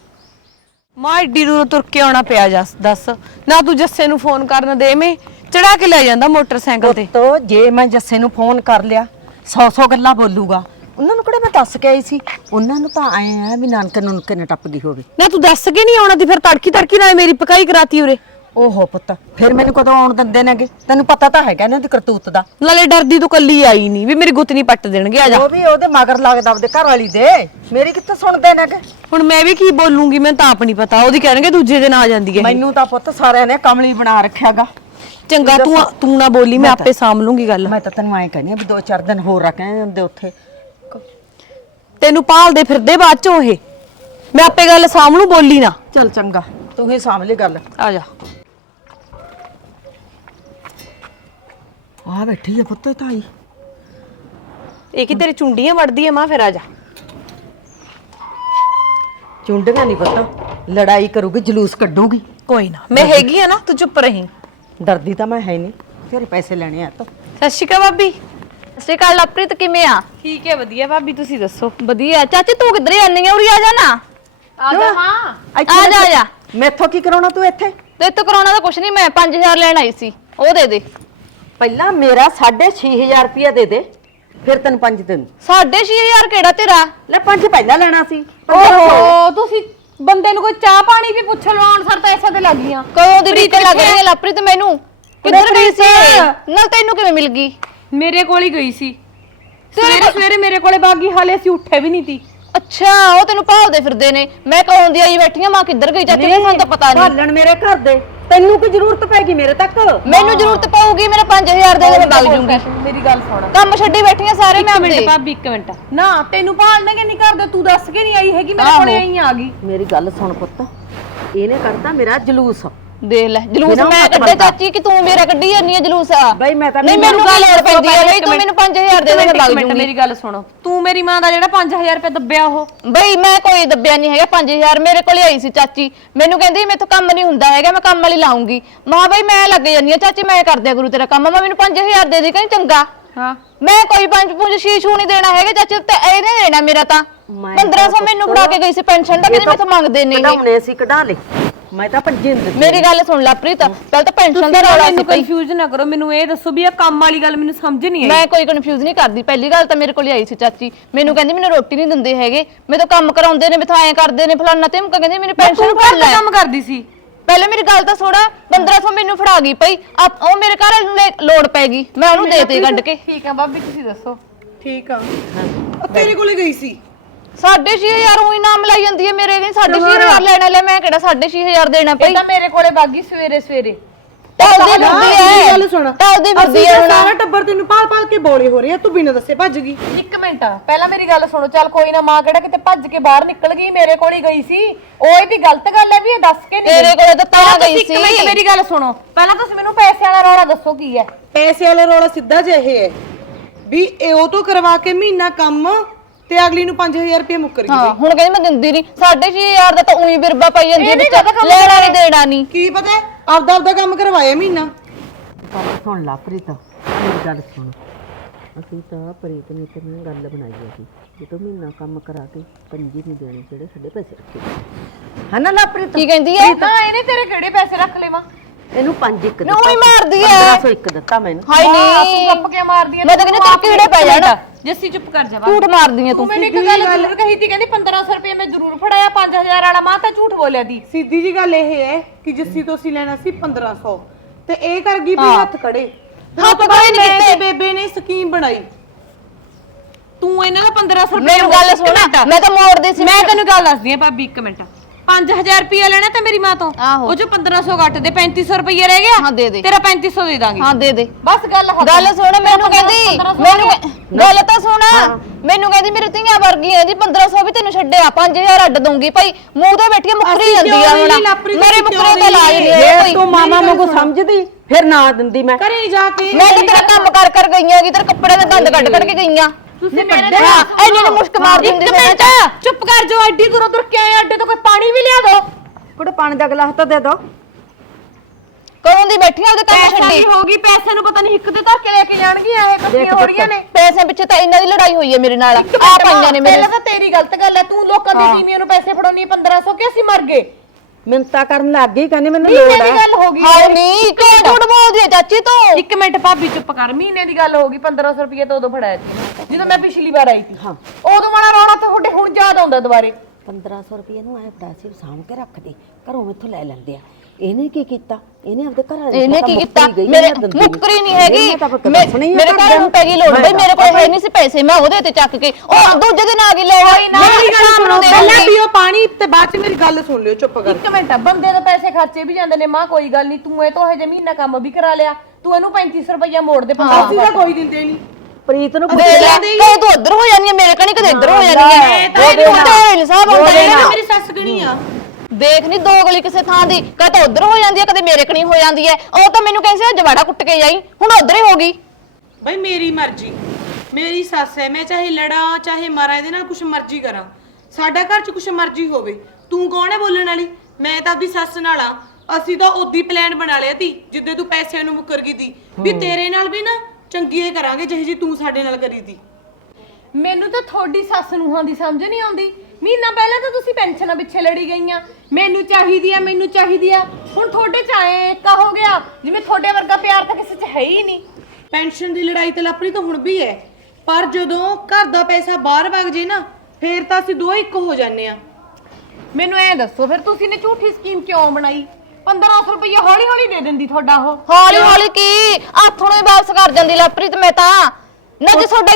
ਮਾਂ ਏਡੀ ਦੂਰੋਂ ਤੁਰ ਕੇ ਆਉਣਾ ਪਿਆ ਜਸ ਦੱਸ। ਨਾ ਤੂੰ ਜੱਸੇ ਨੂੰ ਫੋਨ ਕਰਨ ਦੇ ਮੈਂ ਚੜਾ ਕੇ ਲੈ ਜਾਂਦਾ ਮੋਟਰਸਾਈਕਲ ਤੇ। ਤੋ ਜੇ ਮੈਂ ਜੱਸੇ ਨੂੰ ਫੋਨ ਕਰ ਲਿਆ 100-100 ਗੱਲਾਂ ਬੋਲੂਗਾ। ਉਹਨਾਂ ਨੂੰ ਕਿਹੜਾ ਮੈਂ ਦੱਸ ਕੇ ਆਈ ਸੀ? ਉਹਨਾਂ ਨੂੰ ਤਾਂ ਆਏ ਆ ਵੀ ਨਾਨਕੇ ਨੂਨਕੇ ਨੇ ਟੱਪ ਗਈ ਹੋਵੇ। ਨਾ ਤੂੰ ਦੱਸ ਕੇ ਨਹੀਂ ਆਉਣਾ ਤੇ ਫਿਰ ਤੜਕੀ ਤੜਕੀ ਨਾਲ ਮੇਰੀ ਪਕਾਈ ਕਰਾਤੀ ਉਰੇ। ਓਹੋ ਪੁੱਤ ਫਿਰ ਮੈਨੂੰ ਕਦੋਂ ਆਉਣ ਦਿੰਦੇ ਨੇਗੇ? ਤੈਨੂੰ ਪਤਾ ਤਾਂ ਹੈਗਾ ਇਹਨਾਂ ਦੀ ਕਰਤੂਤ ਦਾ। ਨਾਲੇ ਡਰਦੀ ਤੂੰ ਕੱਲੀ ਆਈ ਨਹੀਂ ਵੀ ਮੇਰੀ ਗੁੱਤ ਨਹੀਂ ਪੱਟ ਦੇਣਗੇ ਆ ਜਾ। ਉਹ ਵੀ ਉਹਦੇ ਮਗਰ ਲੱਗਦਾ ਉਹਦੇ ਘਰ ਵਾਲੀ ਦੇ। ਮੇਰੀ ਕਿੱਥੇ ਸੁਣਦੇ ਨੇਗੇ? ਹੁਣ ਮੈਂ ਵੀ ਕੀ ਬੋਲੂੰਗੀ ਮੈਨੂੰ ਤਾਂ ਆਪ ਨਹੀਂ ਪਤਾ। ਉਹਦੀ ਕਹਿਣਗੇ ਦੂਜੇ ਦਿਨ ਆ ਜਾਂਦੀ ਹੈ ਮੈਨੂੰ ਤਾਂ ਪੁੱਤ ਸਾਰਿਆਂ ਨੇ ਕਮਲੀ ਬਣਾ ਰੱਖਿਆਗਾ। ਚੰਗਾ ਤੂੰ ਤੂੰ ਨਾ ਬੋਲੀ ਮੈਂ ਆਪੇ ਸਾਂਭ ਲੂੰਗੀ ਗੱਲ। ਮੈਂ ਤਾਂ ਤੈਨੂੰ ਐਂ ਕਹਿੰਦੀ ਆ ਵੀ ਦੋ ਚਾਰ ਦਿਨ ਹੋਰ ਰੱਖੇ ਹੁੰਦੇ ਉੱਥੇ। ਤੈਨੂੰ ਪਾਲਦੇ ਫਿਰਦੇ ਬਾਅਦ ਚੋਂ ਇਹ। ਮੈਂ ਆਪੇ ਗੱਲ ਸਾਂਭ ਲੂੰ ਬੋਲੀ ਨਾ। ਚੱਲ ਚੰਗਾ ਤੂੰ ਹੀ ਸਾਂਭ ਲਈ ਗੱਲ। ਆ ਜਾ। ਆ ਬੈਠੀ ਆ ਪੁੱਤ ਤਾਈ। ਇਹ ਕੀ ਤੇਰੀ ਚੁੰਡੀਆਂ ਵੜਦੀ ਐ ਮਾਂ ਫਿਰ ਆ ਜਾ। ਚੁੰਡੀਆਂ ਨਹੀਂ ਪੁੱਤ ਲੜਾਈ ਕਰੂਗੀ ਜਲੂਸ ਕੱਢੂਗੀ। ਕੋਈ ਨਾ ਮੈਂ ਹੈਗੀ ਆ ਨਾ ਤੂੰ ਚੁੱਪ ਰਹੀਂ। ਡਰਦੀ ਤਾਂ ਮੈਂ ਹੈ ਨਹੀਂ ਤੇਰੇ ਪੈਸੇ ਲੈਣੇ ਆ ਤਾਂ। ਸਤਿ ਸ਼੍ਰੀ ਅਕਾਲ ਭਾਬੀ। ਸਤਿ ਸ਼੍ਰੀ ਅਕਾਲ ਲਵਪ੍ਰੀਤ ਕਿਵੇਂ ਆ? ਠੀਕ ਹੈ ਵਧੀਆ ਭਾਬੀ ਤੁਸੀਂ ਦੱਸੋ? ਵਧੀਆ। ਚਾਚੀ ਤੂੰ ਕਿੱਧਰ ਜਾਨੀ ਆ? ਉਰੀ ਆ ਜਾ ਨਾ। ਆ ਜਾ ਆ ਜਾ ਆ ਜਾ ਮੈਥੋਂ ਕੀ ਕਰਾਉਣਾ ਤੂੰ ਇੱਥੇ? ਤੇ ਤੂੰ ਕਰਾਉਣਾ ਤਾਂ ਕੁਛ ਨਹੀਂ ਮੈਂ 5000 ਲੈਣ ਆਈ ਸੀ। ਉਹ ਦੇ ਦੇ। ਪਹਿਲਾਂ ਮੇਰਾ 6500 ਰੁਪਇਆ ਦੇ ਦੇ ਫਿਰ ਤੈਨੂੰ ਪੰਜ ਦੇ ਦੂੰ 6500 ਕਿਹੜਾ ਤੇਰਾ? ਲੈ ਪੰਜ ਪਹਿਲਾਂ ਲੈਣਾ ਸੀ ਓਹੋ ਤੁਸੀਂ ਬੰਦੇ ਨੂੰ ਕੋਈ ਚਾਹ ਪਾਣੀ ਵੀ ਪੁੱਛ ਲਓ ਅਨਸਰ ਤਾਂ ਐਸੇ ਤੇ ਲੱਗੀਆਂ ਕਦੋਂ ਦੀ ਰੀਤ ਲੱਗ ਰਹੀ ਹੈ? ਲਵਪ੍ਰੀਤ ਮੈਨੂੰ। ਕਿੱਧਰ ਗਈ ਸੀ? ਨਾਲ ਤੈਨੂੰ ਕਿਵੇਂ ਮਿਲ ਗਈ? ਮੇਰੇ ਕੋਲ ਹੀ ਗਈ ਸੀ। ਸਵੇਰੇ ਸਵੇਰੇ ਮੇਰੇ ਕੋਲੇ ਬਾਗੀ ਹਾਲੇ ਅਸੀਂ ਉੱਠੇ ਵੀ ਨਹੀਂ ਤੀ ਅੱਛਾ ਉਹ ਤੈਨੂੰ ਭਾਲਦੇ ਫਿਰਦੇ ਨੇ। ਮੈਂ ਕਹੋਂ ਦੀ ਆਈ ਬੈਠੀ ਆ ਮਾਂ ਕਿੱਧਰ ਗਈ? ਚਾਚੀ ਮੈਨੂੰ ਤਾਂ ਪਤਾ ਨਹੀਂ। ਭਾਲਣ ਮੇਰੇ ਘਰ ਦੇ। ਤੈਨੂੰ ਕੀ ਜ਼ਰੂਰਤ ਪੈਗੀ ਮੇਰੇ ਤੱਕ? ਮੈਨੂੰ ਜ਼ਰੂਰਤ ਪਊਗੀ ਮੇਰੇ 5000 ਦੇ ਦੇ ਮੈਂ ਜੂੰਗੀ। ਮੇਰੀ ਗੱਲ ਸੁਣ। ਕੰਮ ਛੱਡੀ ਬੈਠੀ ਆ ਸਾਰੇ ਮੈਂ ਆਪਦੇ। ਭਾਬੀ ਇੱਕ ਮਿੰਟ। ਨਾ ਤੈਨੂੰ ਭਾਲਣਗੇ ਨਹੀਂ ਕਰਦੇ ਤੂੰ ਦੱਸ ਕੇ ਨਹੀਂ ਆਈ ਹੈਗੀ ਮੇਰੇ ਕੋਲੇ ਆਈ ਆ ਗਈ। ਮੇਰੀ ਗੱਲ ਸੁਣ ਪੁੱਤ ਇਹਨੇ ਕਰਤਾ ਮੇਰਾ ਜਲੂਸ। ਦੇਖ ਲੈ ਜਲੂਸ ਬਿਨਾਂ ਮੈਂ ਮਤਲਬ ਕੱਢੇ ਦਾ। ਚਾਚੀ ਕਿ ਤੂੰ ਮੇਰਾ ਕੱਢੀ ਜਾਂਦੀ ਆ ਜਲੂਸ? ਆ ਬਈ ਮੈਂ ਤਾਂ ਨਹੀਂ ਮੈਨੂੰ ਗੱਲ ਲੋੜ ਪੈਂਦੀ ਆ? ਬਈ ਤੂੰ ਮੈਨੂੰ 5000 ਦੇ ਦੇ ਮੈਂ ਮਿੰਟ ਜੂੰਗੀ। ਮੇਰੀ ਗੱਲ ਸੁਣੋ। ਤੂੰ ਮੇਰੀ ਮਾਂ ਦਾ ਜਿਹੜਾ 5000 ਰੁਪਏ ਦੱਬਿਆ ਉਹ? ਬਈ ਮੈਂ ਕੋਈ ਦੱਬਿਆ ਨਹੀਂ ਹੈਗਾ 5000 ਮੇਰੇ ਕੋਲੇ ਆਈ ਸੀ ਚਾਚੀ। ਮੈਨੂੰ ਕਹਿੰਦੀ ਮੈਥੋਂ ਕੰਮ ਨਹੀਂ ਹੁੰਦਾ ਹੈਗਾ ਮੈਂ ਕੰਮ ਵਾਲੀ ਲਾਉਂਗੀ। ਮਾਂ ਬਈ ਮੈਂ ਲੱਗ ਜਾਂਦੀ ਆ ਚਾਚੀ ਮੈਂ ਕਰ ਦਿਆ ਗੁਰੂ ਤੇਰਾ ਕੰਮ ਮੈਂ ਮੈਨੂੰ 5000 ਦੇ ਦੇ ਕਹਿੰਦੀ ਚੰਗਾ। ਹਾਂ। ਮੈਂ ਕੋਈ ਪੰਜ ਪੁੰਜ ਸ਼ੀਸ਼ੂ ਨਹੀਂ ਦੇਣਾ ਹੈਗਾ ਚਾਚੀ ਤੇ ਇਹਨੇ ਦੇਣਾ ਮੇਰਾ ਤਾਂ। ਮੈਂ 1500 ਮੈਨੂੰ ਫੜਾ ਕੇ ਗਈ ਸੀ ਪੈਨਸ਼ਨ ਦਾ ਕਹਿੰਦੀ ਮੈਥੋਂ ਮੰਗਦੇ ਨਹੀਂ। ਕਢਾਉਣੇ ਸੀ ਕਢਾ ਲੈ। ਮੈਂ ਤਾਂ ਦਿੱਤੇ ਮੇਰੀ ਗੱਲ ਸੁਣ ਲੈ ਪ੍ਰੀਤ ਪਹਿਲਾਂ ਤਾਂ ਪੈਨਸ਼ਨ ਦਾ ਰੌਲਾ ਸੀ ਮੈਨੂੰ ਪਈ ਕਨਫਿਊਜ਼ ਨਾ ਕਰੋ ਮੈਨੂੰ ਇਹ ਦੱਸੋ ਵੀ ਇਹ ਕੰਮ ਵਾਲੀ ਗੱਲ ਮੈਨੂੰ ਸਮਝ ਨਹੀਂ ਆਈ। ਮੈਂ ਕੋਈ ਕਨਫਿਊਜ਼ ਨਹੀਂ ਕਰਦੀ। ਪਹਿਲੀ ਗੱਲ ਤਾਂ ਮੇਰੇ ਕੋਲ ਹੀ ਆਈ ਸੀ ਚਾਚੀ। ਮੈਨੂੰ ਕਹਿੰਦੀ ਮੈਨੂੰ ਰੋਟੀ ਨਹੀਂ ਦਿੰਦੇ ਹੈਗੇ। ਮੇਰੇ ਤੋਂ ਕੰਮ ਕਰਾਉਂਦੇ ਨੇ ਮੈਥੋਂ ਐਂ ਕਰਦੇ ਨੇ ਫਲਾਨਾ ਤੇ ਮੁਕਾ ਕਹਿੰਦੀ ਮੇਰੀ ਪੈਨਸ਼ਨ ਤੂੰ ਭਰ ਲੈ ਕੰਮ ਕਰਦੀ ਸੀ। ਪਹਿਲੇ ਮੇਰੀ ਗੱਲ ਤਾਂ ਸੁਣਾ 1500 ਮੈਨੂੰ ਫੜਾ ਗਈ ਪਈ। ਆਪ- ਉਹ ਮੇਰੇ ਘਰ ਨੂੰ ਲੈ- ਲੋੜ ਪੈਗੀ ਮੈਂ ਉਹਨੂੰ ਦੇ ਦੇ ਕੱਢ ਕੇ। ਠੀਕ ਆ ਭਾਬੀ ਤੁਸੀਂ ਦੱਸੋ। ਠੀਕ ਆ। ਉਹ ਤੇਰੇ ਕੋਲੇ ਗਈ ਸੀ। ਸਾਢੇ ਛੇ ਹਜ਼ਾਰ ਉਹੀ ਨਾਮ ਲਾਈ ਜਾਂਦੀ ਹੈ ਮੇਰੇ ਲਈ ਸਾਢੇ ਛੇ ਹਜ਼ਾਰ ਲੈਣਾ ਲੈ ਮੈਂ ਕਿਹੜਾ ਸਾਢੇ ਛੇ ਹਜ਼ਾਰ ਦੇਣਾ ਇਹ ਤਾਂ ਮੇਰੇ ਕੋਲੇ ਬਾਗੀ ਸਵੇਰੇ ਸਵੇਰੇ। ਟਲਦੀ ਫਿਰਦੀ ਮੇਰੀ ਗੱਲ ਹੈ ਸੁਣ ਫਿਰਦੀ ਹੈ ਤਾਂ ਹੁਣ ਸਾਰਾ ਟੱਬਰ ਤੈਨੂੰ ਪਾਲ ਪਾਲ ਕੇ ਬੋਲੇ ਹੋ ਰਹੇ ਆ ਤੂੰ ਬਿਨਾਂ ਦੱਸੇ ਭੱਜ ਗਈ। ਇੱਕ ਮਿੰਟ ਪਹਿਲਾਂ ਮੇਰੀ ਗੱਲ ਸੁਣੋ ਚੱਲ ਕੋਈ ਨਾ ਮਾਂ ਕਿਹੜਾ ਕਿਤੇ ਭੱਜ ਕੇ ਬਾਹਰ ਨਿਕਲ ਗਈ ਮੇਰੇ ਕੋਲ ਹੀ ਗਈ ਸੀ। ਉਹ ਇਹਦੀ ਗਲਤ ਗੱਲ ਹੈ ਵੀ ਇਹ ਦੱਸ ਕੇ ਨਹੀਂ ਤੇਰੇ ਕੋਲੇ ਤਾਂ ਤਾਂ ਪਹਿਲਾਂ ਗਈ ਤੁਸੀਂ ਇੱਕ ਮਿੰਟ ਸੀ ਮੇਰੀ ਗੱਲ ਸੁਣੋ। ਪਹਿਲਾਂ ਤੁਸੀਂ ਮੈਨੂੰ ਪੈਸੇ ਵਾਲਾ ਰੌਲਾ ਦੱਸੋ ਕੀ ਹੈ। ਪੈਸੇ ਵਾਲਾ ਰੌਲਾ ਸਿੱਧਾ ਜਿਹਾ ਇਹ ਹੈ ਵੀ ਇਹ ਉਹ ਤੋਂ ਕਰਵਾ ਕੇ ਮਹੀਨਾ ਕੰਮ ਤੇ ਅਗਲੀ ਨੂੰ 5000 ਰੁਪਏ ਮੁੱਕਰ ਗਈ ਹਾਂ ਹੁਣ ਕਹਿੰਦੀ ਮੈਂ ਦਿੰਦੀ ਨਹੀਂ ਸਾਢੇ ਛੇ ਹਜ਼ਾਰ ਦਾ ਤਾਂ ਉਹੀ ਬਿਰਬਾ ਪਈ ਜਾਂਦੀ ਹੈ ਵਿੱਚ ਲੈਣਾ ਨਹੀਂ ਦੇਣਾ ਨਹੀਂ ਕੀ ਪਤਾ? ਹੈ? ਆਪਦਾ ਆਪਦਾ ਕੰਮ ਕਰਵਾਇਆ ਮਹੀਨਾ। ਗੱਲ ਸੁਣ ਲਾ ਪ੍ਰੀਤ। ਮੇਰੀ ਗੱਲ ਸੁਣ। ਅਸੀਂ ਤਾਂ ਪ੍ਰੀਤ ਨੇ ਤੇ ਮੈਂ ਗੱਲ ਬਣਾਈ ਆ ਸੀ ਜਦੋਂ ਮਹੀਨਾ ਕੰਮ ਕਰਾ ਕੇ ਪੰਜੀ ਨਹੀਂ ਦੇਣੇ ਜਿਹੜੇ ਸਾਡੇ ਪੈਸੇ ਰੱਖੇ। ਹਨਾ ਲਾ ਪ੍ਰੀਤ? ਕੀ ਕਹਿੰਦੀ ਹੈ ਨਾ ਇਹਨੇ ਤੇਰੇ ਕਿਹੜੇ ਪੈਸੇ ਰੱਖ ਲੇਵਾ ਇਹਨੂੰ ਪੰਜ ਇੱਕ ਨੂੰ ਹੀ ਮਾਰਦੀ ਹੈ 1501 ਦਿੱਤਾ ਮੈਨੂੰ। ਹਾਏ ਤੂੰ ਨਹੀਂ ਗੱਪ ਕੇ ਮਾਰਦੀ ਹੈ ਮੈਂ ਤਾਂ ਕਹਿੰਦੀ ਤੇਰੇ ਕੀੜੇ ਪੈ ਜਾਣ। ਜੱਸੀ ਚੁੱਪ ਕਰ ਜਾ ਝੂਠ ਮਾਰਦੀ ਹੈ ਤੂੰ। ਤੂੰ ਮੈਨੂੰ ਇੱਕ ਗੱਲ ਜ਼ਰੂਰ ਕਹੀ ਸੀ ਕਹਿੰਦੀ 1500 ਰੁਪਏ ਮੈਂ ਜ਼ਰੂਰ ਫੜਾਇਆ 5000 ਵਾਲਾ ਮਾਂ ਤਾਂ ਝੂਠ ਬੋਲਿਆ ਦੀ ਸਿੱਧੀ ਜੀ ਗੱਲ ਇਹ ਹੈ ਕਿ ਜੱਸੀ ਤੋਂ ਅਸੀਂ ਲੈਣਾ ਸੀ 1500 ਤੇ ਇਹ ਕਰ ਗਈ ਵੀ ਹੱਥ ਖੜੇ। ਹੱਥ ਖੜੇ ਨੀ ਮੈਂ ਕੀਤੇ। ਤੇ ਬੇਬੇ ਨੇ ਸਕੀਮ ਬਣਾਈ। ਤੂੰ ਇਹਨਾਂ ਦਾ 1500 ਰੁਪਏ ਮੈਨੂੰ ਗੱਲ ਸੁਣ ਮੈਂ ਤਾਂ ਮੋੜਦੀ ਸੀ ਮੈਂ ਤੈਨੂੰ ਗੱਲ ਦੱਸਦੀ ਆ ਭਾਬੀ ਇੱਕ ਮਿੰਟ। 5000 ਰੁਪਏ ਲੈਣਾ ਤੇ ਮੇਰੀ ਮਾਂ ਤੋਂ। ਆਹੋ। ਉਹ ਜੋ 1500 ਘੱਟ ਦੇ 3500 ਰੁਪਏ ਰਹਿ ਗਿਆ ਹਾਂ, ਦੇ ਦੇ। ਤੇਰਾ 3500 ਦੇ ਦਾਂਗੇ। ਹਾਂ ਦੇ ਦੇ। ਬਸ ਗੱਲ ਖਤਮ ਗੱਲ ਸੁਣ ਮੈਨੂੰ ਕਹਿੰਦੀ 1500 ਮੈਨੂੰ ਕਹਿ- ਗੱਲ ਤਾਂ ਸੁਣ। ਮੈਨੂੰ ਕਹਿੰਦੀ ਮੇਰੀ ਧੀਆਂ ਵਰਗੀਆਂ ਜੀ 1500 ਵੀ ਤੈਨੂੰ ਛੱਡਿਆ 5000 ਅੱਡ ਦਊਂਗੀ। ਭਾਈ ਮੂੰਹ ਤੇ ਬੈਠੀ ਮੁੱਕਰੀ ਅਸੀਂ ਜਾਂਦੀ ਆ ਕਿਉਂ ਹੁਣ ਨਹੀਂ ਲਾਪਰੀ ਤੇ ਮੇਰੇ ਕਿਉਂ ਮੁੱਕਰੇ ਤੇ ਨਹੀਂ? ਲਾਜ ਨਹੀਂ ਜੇ ਹੈ ਕੋਈ। ਤੂੰ ਮਾਮਾ ਵਾਂਗੂ ਸਮਝਦੀ ਫਿਰ ਨਾ ਦਿੰਦੀ ਮੈਂ। ਘਰੇ ਜਾ ਕੇ ਮੈਂ ਤਾਂ ਤੇਰਾ ਕੰਮ ਕਰ ਕਰ ਗਈਆਂ ਕਿ ਤੇਰੇ ਕੱਪੜੇ ਦੇ ਗੰਦ ਕੱਢ ਕੱਢ ਕੇ ਗਈਆਂ। ਤੁਸੀਂ ਹਾਂ, ਮੇਰੇ ਨਾਲ ਇੰਨੀ ਨੂੰ ਮੁਸ਼ਕ ਮਾਰ ਦਿੰਦੀ ਇੱਕ ਸੀ ਤਾਂ ਚੁੱਪ ਕਰ ਜੋ ਐਡੀ ਦੂਰੋਂ ਦੁਰ ਕੇ ਆਏ ਅੱਡੇ ਪਾਣੀ ਵੀ ਲਿਆ ਦੋ। ਕੁੜੇ ਪਾਣੀ ਦਾ ਗਲਾਸ ਤਾਂ ਦੇ ਦੋ। ਕਦੋਂ ਦੀ ਬੈਠੀਆਂ ਉਹਦੇ ਕੰਮ ਪੈਸਾ ਛੱਡੀ? ਵੀ ਹੋ ਗਈ ਪੈਸੇ ਨੂੰ ਪਤਾ ਨਹੀਂ ਹਿੱਕ ਦੇ ਧੱਕੇ ਲੈ ਕੇ ਜਾਣਗੀਆਂ ਇਹ ਇਕੱਠੀਆਂ ਹੋ ਰਹੀਆਂ ਨੇ? ਪੈਸੇ ਪਿੱਛੇ ਤਾਂ ਇਹਨਾਂ ਦੀ ਲੜਾਈ ਹੋਈ ਹੈ ਮੇਰੇ ਨਾਲ। ਆ ਪਾਈਆਂ ਨੇ ਮੇਰੇ। ਪਹਿਲਾਂ ਤਾਂ ਤੇਰੀ ਗਲਤ ਗੱਲ ਹੈ ਤੂੰ ਲੋਕਾਂ ਦੀ ਤੀਵੀਆਂ ਨੂੰ ਪੈਸੇ ਫੜਾਉਣੀ 1500 ਕਿ ਅਸੀਂ ਮਰ ਗਏ? ਮਿੰਤਾ ਕਰਨ ਲੱਗ ਗਈ ਕਹਿੰਦੀ ਮੈਨੂੰ ਲੋੜ ਮਹੀਨੇ ਦੀ ਹੈ ਗੱਲ ਹੋ ਗਈ ਹਾਏ ਨਹੀਂ ਕਿਉਂ ਝੂਠ ਬੋਲਦੀ ਹੈ ਚਾਚੀ ਤੂੰ। ਇੱਕ ਮਿੰਟ ਭਾਬੀ ਚੁੱਪ ਕਰ। ਮਹੀਨੇ ਦੀ ਗੱਲ ਹੋ ਗਈ 1500 ਰੁਪਏ ਤਾਂ ਉਦੋਂ ਫੜਾਇਆ ਸੀ। ਜਦੋਂ ਮੈਂ ਪਿਛਲੀ ਵਾਰ ਆਈ ਸੀ। ਹਾਂ। ਉਦੋਂ ਵਾਲਾ ਰੌਣਾ ਤੇ ਤੁਹਾਡੇ ਹੁਣ ਯਾਦ ਆਉਂਦਾ ਦੁਬਾਰੇ। 1500 ਰੁਪਏ ਨੂੰ ਐ ਫੜਾ ਸੀ ਸਾਂਭ ਕੇ ਰੱਖ ਦੇ ਘਰੋਂ ਮੈਥੋਂ ਲੈ ਲੈਂਦੇ ਆ। ਇਹਨੇ ਕੀ ਕੀਤਾ? ਇਹਨੇ ਆਪਦੇ ਘਰ ਵਾਲੇ ਇਹਨੇ ਕੀ ਕੀਤਾ? ਮੇਰੇ। ਮੁੱਕਰੀ ਨਹੀਂ ਹੈਗੀ। ਮੇਰੇ ਘਰ ਨੂੰ ਪੈ ਗਈ ਲੋੜ ਬਈ ਮੇਰੇ ਕੋਲ ਹੈ ਨਹੀਂ ਸੀ ਪੈਸੇ ਮੈਂ ਉਹਦੇ ਤੇ ਚੱਕ ਕੇ ਉਹ ਦੂਜੇ ਦਿਨ ਆ ਗਈ ਲੈ ਮੇਰੀ ਗੱਲ ਸੁਣੋ ਪਹਿਲਾਂ ਪੀਓ ਪਾਣੀ ਤੇ ਬਾਅਦ ਚ ਮੇਰੀ ਗੱਲ ਸੁਣ ਲਿਓ ਚੁੱਪ ਕਰ। ਇੱਕ ਮਿੰਟ ਬੰਦੇ ਦੇ ਪੈਸੇ ਖਰਚੇ ਵੀ ਜਾਂਦੇ ਨੇ ਮਾਂ ਕੋਈ ਗੱਲ ਨਹੀਂ ਤੂੰ ਇਹ ਤੋਂ ਹਜੇ ਮਹੀਨਾ ਕੰਮ ਵੀ ਕਰਾ ਲਿਆ ਤੂੰ ਇਹਨੂੰ 3500 ਰੁਪਇਆ ਮੋੜ ਦੇ 1500 ਅਸੀਂ ਤਾਂ ਕੋਈ ਦਿੰਦੇ ਨਹੀਂ ਪ੍ਰੀਤ ਨੂੰ ਪੁੱਛ ਦੇ ਲੈ ਕਦੇ ਤੂੰ ਉਧਰ ਹੋ ਜਾਨੀ ਹੈ ਮੇਰੇ ਕਣੀ ਕਦੇ ਇੱਧਰ ਹੋ ਜਾਨੀ ਹੈ ਦੋ ਦੇ ਨਾਲ। ਤੇਰੇ ਹਿਸਾਬ ਹੁੰਦਾ ਦੇ ਹੈ ਨਾਲ। ਮੇਰੀ ਸੱਸ ਗਣੀ ਆ? ਦੇਖ ਨਹੀਂ ਦੋ ਗਲੀ ਕਿਸੇ ਥਾਂ ਦੀ। ਕਦੇ ਤਾਂ ਉਧਰ ਹੋ ਜਾਂਦੀ ਹੈ ਕਦੇ ਮੇਰੇ ਕਣੀ ਹੋ ਜਾਂਦੀ ਹੈ ਉਹ ਤਾਂ ਮੈਨੂੰ ਕਹਿੰਦੇ ਸੀ ਜਵਾੜਾ ਕੁੱਟ ਕੇ ਜਾਈ ਹੁਣ ਉਧਰ ਹੀ ਹੋ ਗਈ। ਬਈ ਮੇਰੀ ਮਰਜ਼ੀ। ਮੇਰੀ ਸੱਸ ਹੈ ਮੈਂ ਚਾਹੇ ਲੜਾਂ ਚਾਹੇ ਮਾਰਾਂ ਇਹਦੇ ਨਾਲ ਕੁਛ ਮਰਜ਼ੀ ਕਰਾਂ। ਸਾਡਾ ਘਰ 'ਚ ਕੁਛ ਮਰਜ਼ੀ ਹੋਵੇ। ਤੂੰ ਕੌਣ ਹੈ ਬੋਲਣ ਵਾਲੀ? ਮੈਂ ਤਾਂ ਆਪਦੀ ਸੱਸ ਨਾਲ ਆ। ਅਸੀਂ ਤਾਂ ਉਦੀ ਪਲਾਨ ਬਣਾ ਲਿਆ ਤੀ ਜਿੱਦੇ ਤੂੰ ਪੈਸਿਆਂ ਨੂੰ ਮੁੱਕਰ ਗਈ ਤੀ। ਵੀ ਤੇਰੇ ਨਾਲ ਵੀ ਨਾ ਚੰਗੀਏ ਕਰਾਂਗੇ ਜਿਹੇ ਜੀ ਤੂੰ ਸਾਡੇ ਨਾਲ ਕਰੀ ਤੀ ਮੈਨੂੰ ਤਾਂ ਤੁਹਾਡੀ ਸੱਸ ਨੂੰਹਾਂ ਦੀ ਸਮਝ ਨਹੀਂ ਆਉਂਦੀ। ਮਹੀਨਾ ਪਹਿਲਾਂ ਤਾਂ ਤੁਸੀਂ ਪੈਨਸ਼ਨਾਂ ਪਿੱਛੇ ਲੜੀ ਗਈਆਂ। ਮੈਨੂੰ ਚਾਹੀਦੀ ਆ ਮੈਨੂੰ ਚਾਹੀਦੀ ਆ। ਹੁਣ ਤੁਹਾਡੇ ਚ ਆਏ ਇੱਕਾ ਹੋ ਗਿਆ ਜਿਵੇਂ ਤੁਹਾਡੇ ਵਰਗਾ ਪਿਆਰ ਤਾਂ ਕਿਸੇ ਚ ਹੈ ਹੀ ਨਹੀਂ। ਪੈਨਸ਼ਨ ਦੀ ਲੜਾਈ ਤੇ ਲਾਪਰੀ ਤਾਂ ਹੁਣ ਵੀ ਹੈ। ਪਰ ਜਦੋਂ ਘਰ ਦਾ ਪੈਸਾ ਬਾਹਰ ਵਗ ਜੇ ਨਾ ਫੇਰ ਤਾਂ ਅਸੀਂ ਦੋ ਇੱਕ ਹੋ ਜਾਂਦੇ ਆ ਮੈਨੂੰ ਐ ਦੱਸੋ ਫਿਰ ਤੁਸੀਂ ਨੇ ਝੂਠੀ ਸਕੀਮ ਕਿਉਂ ਬਣਾਈ? 1500 ਰੁਪਏ ਹੌਲੀ ਹੌਲੀ ਦੇ ਦਿੰਦੀ ਤੁਹਾਡਾ ਉਹ। ਹੌਲੀ ਹੌਲੀ ਕੀ? ਹੱਥੋਂ ਹੀ ਵਾਪਸ ਕਰ ਜਾਂਦੀ ਲਵਪ੍ਰੀਤ ਮੈਂ ਤਾਂ। ਨਾ ਜੇ ਤੁਹਾਡਾ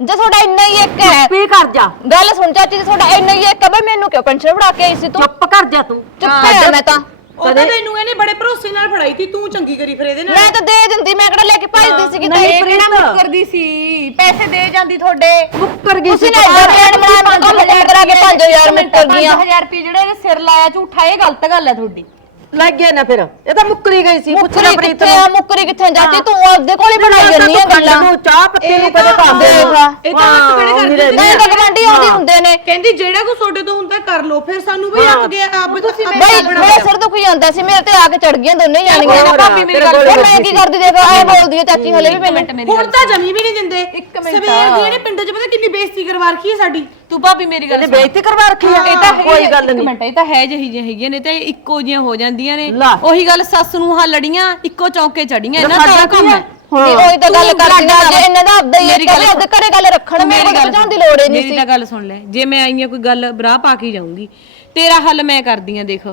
ਜੇ ਤੁਹਾਡਾ ਇੰਨਾ ਹੀ ਇੱਕ ਹੈ। ਪੀ ਕਰ ਜਾ। ਗੱਲ ਸੁਣ ਚਾਚੀ ਜੇ ਤੁਹਾਡਾ ਇੰਨਾ ਹੀ ਇੱਕ ਹੈ ਬਈ ਮੈਨੂੰ ਕਿਉਂ ਪੈਨਸ਼ਨ ਫੜਾ ਕੇ ਆਈ ਸੀ ਤੂੰ? ਚੁੱਪ ਕਰ ਜਾ ਤੂੰ। ਚੁੱਪ ਕਰ ਮੈਂ ਤਾਂ। ਉਹ ਤਾਂ ਤੈਨੂੰ ਇਹਨੇ ਬੜੇ ਭਰੋਸੇ ਨਾਲ ਫੜਾਈ ਤੀ ਤੂੰ ਚੰਗੀ ਕਰੀ ਫਿਰ ਇਹਦੇ ਨਾਲ। ਮੈਂ ਤਾਂ ਦੇ ਦਿੰਦੀ ਮੈਂ ਕਿਹੜਾ ਲੈ ਕੇ ਭੱਜਦੀ ਸੀ ਨਹੀਂ, ਕਿਤੇ ਪ੍ਰੀਤ। ਕਿਹੜਾ ਮੁੱਕਰਦੀ ਸੀ? ਪੈਸੇ ਦੇ ਜਾਂਦੀ ਤੁਹਾਡੇ। ਮੁੱਕਰ ਗਈ ਤੁਸੀਂ ਨੇ ਇੱਦਾਂ ਪਲਾਨ ਬਣਾਇਆ ਮੈਂ ਕੰਮ ਕਰਾ ਕੇ 5000 ਮੁੱਕਰ ਗਈਆਂ 5000 ਰੁਪਏ ਜਿਹੜੇ ਇਹਦੇ ਸਿਰ ਲਾਇਆ ਝੂਠਾ ਇਹ ਗਲਤ ਗੱਲ ਹੈ ਤੁਹਾਡੀ। ਲੱਗ ਗਿਆ ਨਾ ਫਿਰ। ਇਹ ਤਾਂ ਮੁੱਕਰੀ ਗਈ ਸੀ ਪੁੱਛ ਲੈ ਮੁੱਕਰੀ ਪ੍ਰੀਤ ਕਿੱਥੇ ਆ ਮੁੱਕਰੀ ਕਿੱਥੇ ਚਾਚੀ ਤੂੰ ਆਪਦੇ ਕੋਲ ਹੀ ਬਣਾਈ ਜੰਨੀ ਆ ਗੱਲਾਂ। ਨੂੰ ਚਾਹ ਪੱਤੀ ਨੂੰ ਕਦੇ ਪਾ ਦੇ। ਇਹ ਤਾਂ ਹੱਥ ਖੜੇ ਕਰ ਦਿੰਦੇ ਨਹੀਂ ਤਾਂ ਆਉਂਦੇ ਹੁੰਦੇ ਨੇ। ਕਹਿੰਦੀ ਜਿਹੜਾ ਕੋ ਤੁਹਾਡੇ ਤੋਂ ਹੁੰਦਾ ਕਰ ਲੋ ਫਿਰ ਸਾਨੂੰ ਵੀ ਅੱਕ ਗਿਆ ਆਪ ਤੁਸੀਂ ਬਈ ਮੇਰਾ ਸਿਰ ਦੁਖੀ ਜਾਂਦਾ ਸੀ ਮੇਰੇ ਤੇ ਆ ਕੇ ਚੜ ਗਈਆਂ ਦੋਨੇ ਜਾਣੀਆਂ। ਭਾਬੀ ਮੇਰੀ ਗੱਲ ਕੋਲ ਮੈਂ ਕੀ ਕਰਦੀ ਦੇਖ ਆਏ ਬੋਲਦੀ ਹੈ ਚਾਚੀ ਹਲੇ ਵੀ ਮੈਨੂੰ ਹੁਣ ਤਾਂ ਜਮੀ ਵੀ ਨਹੀਂ ਦਿੰਦੇ। ਸਵੇਰ ਦੀ ਇਹਨੇ ਪਿੰਡ 'ਚ ਪਤਾ ਕਿੰਨੀ ਬੇਇੱਜ਼ਤੀ ਕਰਵਾ ਰੱਖੀ ਹੈ ਸਾਡੀ? ਤੂੰ ਭਾਬੀ ਮੇਰੀ ਗੱਲ ਬੇਇੱਜ਼ਤੀ ਕਰਵਾ ਰੱਖੀ ਆ। ਇਹ ਤਾਂ ਕੋਈ ਗੱਲ ਇੱਕ ਨਹੀਂ। ਮਿੰਟ ਇਹ ਤਾਂ ਹੈ ਜਿਹੀ ਜਿਹੀ ਹੈਗੀਆਂ ਨੇ ਤੇ ਇੱਕੋ ਜੀਆਂ ਹੋ ਜਾਂਦੀਆਂ ਨੇ। ਉਹੀ ਗੱਲ ਸੱਸ ਨੂੰ ਹਾਂ ਲੜੀਆਂ ਇੱਕੋ ਚੌਂਕੇ ਚੜੀਆਂ ਇਹਨਾਂ ਦਾ ਕੰਮ ਹੈ? ਨਹੀਂ ਉਹੀ ਤਾਂ ਗੱਲ ਕਰਦੀ ਆ ਜੇ ਇਹਨਾਂ ਦਾ ਆਪਦਾ ਹੀ ਮੇਰੀ ਇੱਕ ਗੱਲ ਆਪਦੇ ਘਰੇ ਗੱਲ ਰੱਖਣ ਮੇਰੇ ਕੋਲ ਪਹੁੰਚਾਉਣ ਦੀ ਲੋੜ ਹੀ ਨਹੀਂ ਮੇਰੀ ਸੀ। ਤਾਂ ਗੱਲ ਸੁਣ ਲੈ। ਜੇ ਮੈਂ ਆਈ ਆ ਕੋਈ ਗੱਲ ਬਰਾਹ ਪਾ ਕੇ ਜਾਊਂਗੀ ਤੇਰਾ ਹੱਲ ਮੈਂ ਕਰਦੀ ਆ ਦੇਖ।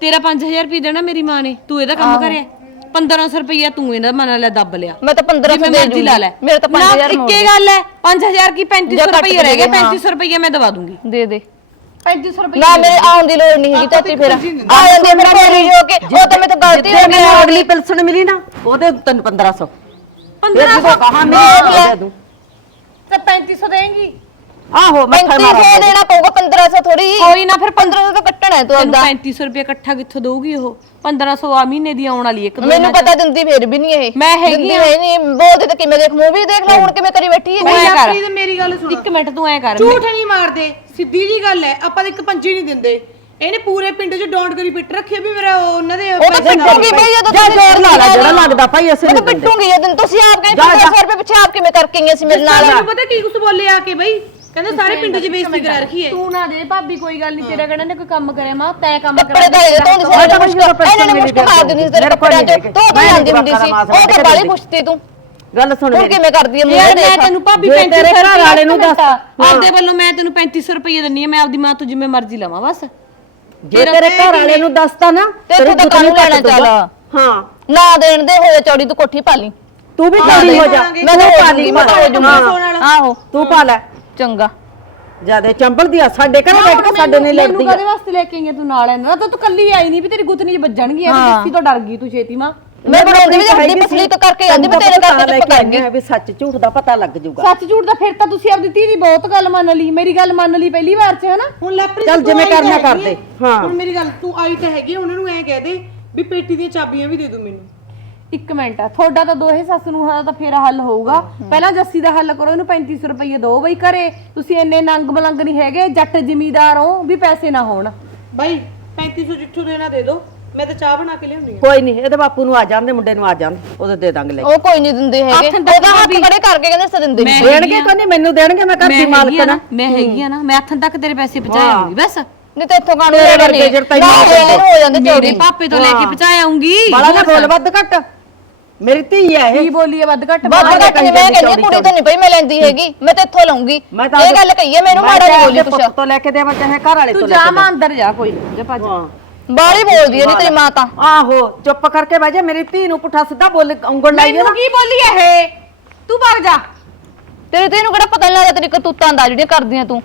ਤੇਰਾ 5000 ਰੁਪਏ ਦੇਣਾ ਮੇਰੀ ਮਾਂ ਨੇ। ਤੂੰ ਇਹਦਾ ਕੰਮ ਕਰਿਆ। 1500 ਰੁਪਏ ਤੂੰ ਇਹਦਾ ਮਨ ਲੈ ਦੱਬ ਲਿਆ। ਮੈਂ ਤਾਂ 1500 ਜਿਵੇਂ ਦੇ ਮਰਜ਼ੀ ਲਾ ਲੈ। ਮੇਰੇ ਤਾਂ 5000 ਨਾ, ਇੱਕੇ ਗੱਲ ਹੈ 5000 ਕੀ 3500 ਜਾਂ ਕੱਟ ਰੁਪਏ ਰਹਿ ਗਿਆ ਦੇ ਦੇ, ਹਾਂ। 3500 ਰੁਪਏ ਮੈਂ ਦਵਾ ਦੂੰਗੀ। ਦੇ ਦੇ। 3500 ਰੁਪਏ ਨਾ ਮੇਰੇ ਆਉਣ ਦੀ ਲੋੜ ਨਹੀਂ ਹੈਗੀ ਚਾਚੀ ਫਿਰ। ਆ ਜਾਂਦੀ ਫਿਰ ਮੇਰੀ ਹੋ ਕੇ ਉਹ ਤਾਂ ਮੇਰੇ ਤੋਂ ਗਲਤੀ ਹੋ ਗਈ। ਮੈਨੂੰ ਅਗਲੀ ਪਿਲਸਣ ਮਿਲੀ ਨਾ ਉਹਦੇ ਤੈਨੂੰ 1500 ਫਿਰ 1500 ਜਦੋਂ ਕਹਾ ਮਿਲੀ ਦੇ ਦੂੰ ਤੇ। 3500 ਦੇਂਗੀ। ਆਹੋ ਮੱਥਾ 3500 ਮਾਰਾ ਦੇਣਾ ਪਊਗਾ 1500 ਥੋੜੀ ਕੋਈ ਨਾ ਫਿਰ 1500 ਤਾਂ ਕੱਟਣਾ ਹੈ ਤੂੰ ਤੈਨੂੰ ਆਪਦਾ। 3500 ਰੁਪਏ ਇਕੱਠਾ ਕਿੱਥੋਂ ਦਊਗੀ ਉਹ? 1500 ਆ ਮਹੀਨੇ ਦੀ ਆਉਣ ਵਾਲੀ ਇੱਕ ਦੋ ਮੈਨੂੰ ਪਤਾ ਦਿੰਦੀ ਫਿਰ ਵੀ ਨਹੀਂ ਇਹ। ਮੈਂ ਹੈਗੀ ਦਿੰਦੀ ਆ। ਹੈ ਨਹੀਂ ਬੋਲਦੇ ਤਾਂ ਕਿਵੇਂ ਦੇਖ ਮੂਵੀ ਦੇਖ ਲੈ ਹੁਣ ਕਿਵੇਂ ਕਰੀ ਬੈਠੀ ਤੂੰ ਹੈ ਐਂ ਕਰ। ਪ੍ਰੀਤ ਮੇਰੀ ਗੱਲ ਸੁਣ। ਇੱਕ ਮਿੰਟ ਤੂੰ ਐ ਕਰ। ਝੂਠ ਨਹੀਂ ਮਾਰਦੇ ਸਿੱਧੀ ਜੀ ਗੱਲ ਹੈ ਆਪਾਂ ਤਾਂ ਇੱਕ ਪੰਜੀ ਨਹੀਂ ਦਿੰਦੇ। ਇਹਨੇ ਪੂਰੇ ਪਿੰਡ 'ਚ ਡੌਂਟ ਕਰੀ ਪਿੱਟ ਰੱਖਿਆ ਵੀ ਮੇਰਾ ਉਹ ਉਹਨਾਂ ਦੇ ਉਹ ਤਾਂ ਪੈਸੇ ਨਾ ਪਿੱਟੂਗੀ ਬਈ ਜਦੋਂ ਜਾ ਜ਼ੋਰ ਲਾ ਲੈ ਜਿਹੜਾ ਲੱਗਦਾ ਭਾਈ ਅਸੀਂ ਉਹ ਤਾਂ ਨਹੀਂ ਦਿੰਦੇ। ਪਿੱਟੂਗੀ ਜਦੋਂ ਤੁਸੀਂ ਆਪ ਕਹੇ ਜਾ, ਜਾ। 500 ਰੁਪਏ ਪਿੱਛੇ ਆਪ ਕਿਵੇਂ ਕਰਕੇ ਗਈਆਂ ਸੀ ਮੇਰੇ ਨਾਲ? ਮੈਨੂੰ ਪਤਾ ਕੀ ਕੁਛ ਬੋਲੇ ਆ ਕੇ ਬਈ? ਕਹਿੰਦੇ ਸਾਰੇ ਪਿੰਡ 'ਚ ਬੇਇੱਜ਼ਤੀ ਕਰਾ ਰੱਖੀ ਹੈ ਤੂੰ ਨਾ ਦੇ ਭਾਬੀ ਕੋਈ ਗੱਲ ਨਹੀਂ ਤੇਰਾ ਕਿਹੜਾ ਨੇ ਕੋਈ ਕੰਮ ਕਰਿਆ ਮਾਂ ਤੈਂ ਕੰਮ ਕੱਪੜੇ ਦਾ ਇਹ ਤੋਂ ਨਹੀਂ ਸਾਰੇ ਮੁਸ਼ਕ ਇਹਨਾਂ ਨੇ ਮੁਸ਼ਕ ਮਾਰ ਦਿੰਦੀ। ਸੀ ਤੇਰੇ ਕੱਪੜਿਆਂ 'ਚ ਤੂੰ। ਤਾਂ ਜਾਂਦੀ ਹੁੰਦੀ ਸੀ। ਉਹ ਤਾਂ ਬਾਲੀ ਪੁੱਛਤੀ ਤੂੰ। ਗੱਲ ਸੁਣ ਮੇਰੀ। ਕਿਵੇਂ ਕਰਦੀ ਹੈ ਯਾਰ ਮੈਂ ਤੈਨੂੰ ਭਾਬੀ ਜੇ 3500 ਤੇਰੇ ਘਰ ਰੁਪਏ ਵਾਲੇ ਨੂੰ ਦੱਸ। ਆਪਦੇ ਵੱਲੋਂ ਮੈਂ ਤੈਨੂੰ 3500 ਰੁਪਏ ਦਿੰਨੀ ਆ ਮੈਂ ਆਪਦੀ ਮਾਂ ਤੋਂ ਜਿਵੇਂ ਮਰਜ਼ੀ ਲਵਾਂ ਬਸ। ਜੇ ਤੇਰੇ ਘਰ ਵਾਲੇ ਨੂੰ ਦੱਸਤਾ ਨਾ ਤੇ ਤੂੰ ਤਾਂ ਕਾਹਨੂੰ ਲੈਣਾ ਦੂਗਾ। ਹਾਂ। ਨਾ ਦੇਣ ਦੇ ਹੋਏ ਚੌੜੀ ਤੂੰ ਕੋਠੀ ਪਾ ਲਈ। ਤੂੰ ਵੀ ਚੌੜੀ ਹੋ ਜਾ। ਮੈਂ ਤਾਂ ਹੋ ਜੂਗੀ ਮੈਂ ਤਾਂ ਹੋ ਜੂਗੀ ਆਹੋ ਤੂੰ ਪਾ ਲੈ। ਚੰਗਾ। ਜਿਆਦੇ ਚੰਬਲਦੀ ਆ ਸਾਡੇ ਘਰੇ ਬੈਠ ਕੇ ਸਾਡੇ ਨੇ ਲੜਦੀ ਮੈਨੂੰ ਕਦੇ ਵਾਸਤੇ ਲੈ ਕੇ ਆਈ ਆ ਤੂੰ ਨਾਲ ਇਹਨਾਂ ਤਾਂ ਤੂੰ ਕੱਲੀ ਆਈ ਨਹੀਂ ਵੀ ਤੇਰੀ ਗੁੱਤਨੀ ਚ ਵੱਜਣਗੀਆਂ ਵੀ ਜਿੱਤੀ ਤੋਂ ਡਰ ਗਈ ਤੂੰ ਛੇਤੀ ਮਾਂ? ਮੈਂ ਬਣਾਉਂਦੀ ਵੀ ਹੱਡੀ ਪਸਲੀ ਤੋਂ ਕਰਕੇ ਜਾਂਦੀ ਮੈਂ ਤੇਰੇ ਕਰਕੇ ਚੁੱਪ ਕਰ ਗਈ ਵੀ ਸੱਚ ਝੂਠ ਦਾ ਪਤਾ ਲੱਗ ਜਾਊਗਾ ਸੱਚ ਝੂਠ ਦਾ ਫਿਰ ਤਾਂ ਤੁਸੀਂ ਆਪਦੀ ਧੀ ਦੀ ਬਹੁਤ ਗੱਲ ਮੰਨ ਲਈ। ਮੇਰੀ ਗੱਲ ਮੰਨ ਲਈ ਪਹਿਲੀ ਵਾਰ ਚ ਹਨਾ? ਹੁਣ ਲੈਪਰੀ ਚੱਲ ਜਿਵੇਂ ਕਰਨਾ ਕਰਦੇ। ਹਾਂ। ਹੁਣ ਮੇਰੀ ਗੱਲ ਤੂੰ ਆਈ ਤਾਂ ਹੈਗੀ ਉਹਨਾਂ ਨੂੰ ਐ ਕਹਿ ਦੇ ਵੀ ਪੇਟੀ ਦੀਆਂ ਚਾਬੀਆਂ ਵੀ ਦੇ ਦੂ ਮੈਨੂੰ। ਇੱਕ ਮਿੰਟ ਤੁਹਾਡਾ ਤਾਂ ਦੋਹੇ ਸੱਸ ਨੂੰ ਹਾਂ ਤਾਂ ਫੇਰ ਹੱਲ ਹੋਊਗਾ। ਪਹਿਲਾਂ ਜੱਸੀ ਦਾ ਹੱਲ ਕਰੋ ਇਹਨੂੰ 3500 ਰੁਪਏ ਦਿਓ ਬਈ ਘਰੇ। ਤੁਸੀਂ ਇੰਨੇ ਨੰਗ ਮਲੰਗ ਨਹੀਂ ਹੈਗੇ ਜੱਟ ਜ਼ਿਮੀਦਾਰ ਹੋ ਵੀ ਪੈਸੇ ਨਾ ਹੋਣ। ਬਾਈ 3500 ਜਿੱਥੋਂ ਦੇਣਾ ਦੇ ਦੋ। ਮੈਂ ਤਾਂ ਚਾਹ ਬਣਾ ਕੇ ਲਿਆਉਂਦੀ ਆ। ਕੋਈ ਨਹੀਂ ਇਹਦੇ ਬਾਪੂ ਨੂੰ ਆ ਜਾਂਦੇ ਮੁੰਡੇ ਨੂੰ ਆ ਜਾਂਦੇ ਉਹਦੇ ਦੇ ਦਾਂਗੇ ਲੈ ਉਹ ਕੋਈ ਨਹੀਂ ਦਿੰਦੇ ਹੈਗੇ। ਹੱਥ ਤੱਕ ਉਹਦਾ ਹੱਥ ਖੜੇ ਕਰਕੇ ਕਹਿੰਦੇ ਸ ਦਿੰਦੇ ਨੀ। ਦੇਣਗੇ ਕੋਈ ਨਹੀਂ ਮੈਨੂੰ ਦੇਣਗੇ ਮੈਂ ਘਰ ਦੀ ਮਾਲਕ ਨਾ ਮੈਂ ਹੈਗੀ ਆ ਨਾ ਮੈਂ ਹੱਥਾਂ ਤੱਕ ਤੇਰੇ ਪੈਸੇ ਪਹੁੰਚਾਉਂਗੀ ਬਸ। ਨਹੀਂ ਤੇ ਇੱਥੋਂ ਕਾਣੂ ਤੇਰੇ ਵਰਗੇ ਨੇ? ਜਿਹੜੇ ਤੈਨੂੰ ਨਾ। ਹੋ ਜਾਂਦੇ ਮੇਰੇ ਚੌੜੀ ਪਾਪੇ ਤੋਂ ਲੈ ਕੇ ਪਹੁੰਚਾਉਂਗੀ। ਬਾਲਾ ਨਾ ਬੋਲ ਵੱਧ ਘੱਟ। ਮੇਰੀ ਧੀ ਆ ਇਹ। ਕੀ ਬੋਲੀਏ ਵੱਧ ਘੱਟ ਬਾਬਾ ਘੱਟ ਨਹੀਂ ਮੈਂ ਕਹਿੰਦੀ ਕੁੜੀ ਤੋਂ ਨਹੀਂ ਪਈ ਮੈਂ ਲੈਂਦੀ ਹੈਗੀ। ਮੈਂ ਤੇ ਇੱਥੋਂ ਮੈਂ ਤਾਂ ਇਹ ਗੱਲ ਕਹੀ ਹੈ ਮੈਨੂੰ ਮਾੜਾ ਨਹੀਂ ਬੋਲੀ ਕੁਛ ਪੁੱਤ ਤੋਂ ਲੈ ਕੇ ਦੇਵਾਂ ਚਾਹੇ ਘਰ ਵਾਲੇ ਤੋਂ ਤੂੰ ਲੈ ਜਾ ਕੇ ਮਾਂ ਅੰਦਰ ਜਾ ਕੋਈ ਜੇ ਭੱਜ। ਹਾਂ। ਬਾਲੀ ਬੋਲਦੀ ਹੈ ਨਹੀਂ ਤੇਰੀ ਮਾਂ ਤਾਂ ਆਹੋ ਚੁੱਪ ਕਰਕੇ ਬਹਿ ਜਾ ਮੇਰੀ ਧੀ ਨੂੰ ਪੁੱਠਾ ਸਿੱਧਾ ਬੋਲ ਉਂਗਲ ਲਾਈਏ ਨਾ ਮੈਨੂੰ ਕੀ ਬੋਲੀ ਇਹ? ਤੂੰ ਭੱਜ ਜਾ। ਤੇਰੇ ਤੇ ਇਹਨੂੰ ਕਿਹੜਾ ਪਤਾ ਨਹੀਂ ਲੱਗਦਾ ਤੇਰੀ ਕਰਤੂਤਾਂ ਦਾ ਜਿਹੜੀਆਂ ਕਰਦੀਆਂ ਤੂੰ।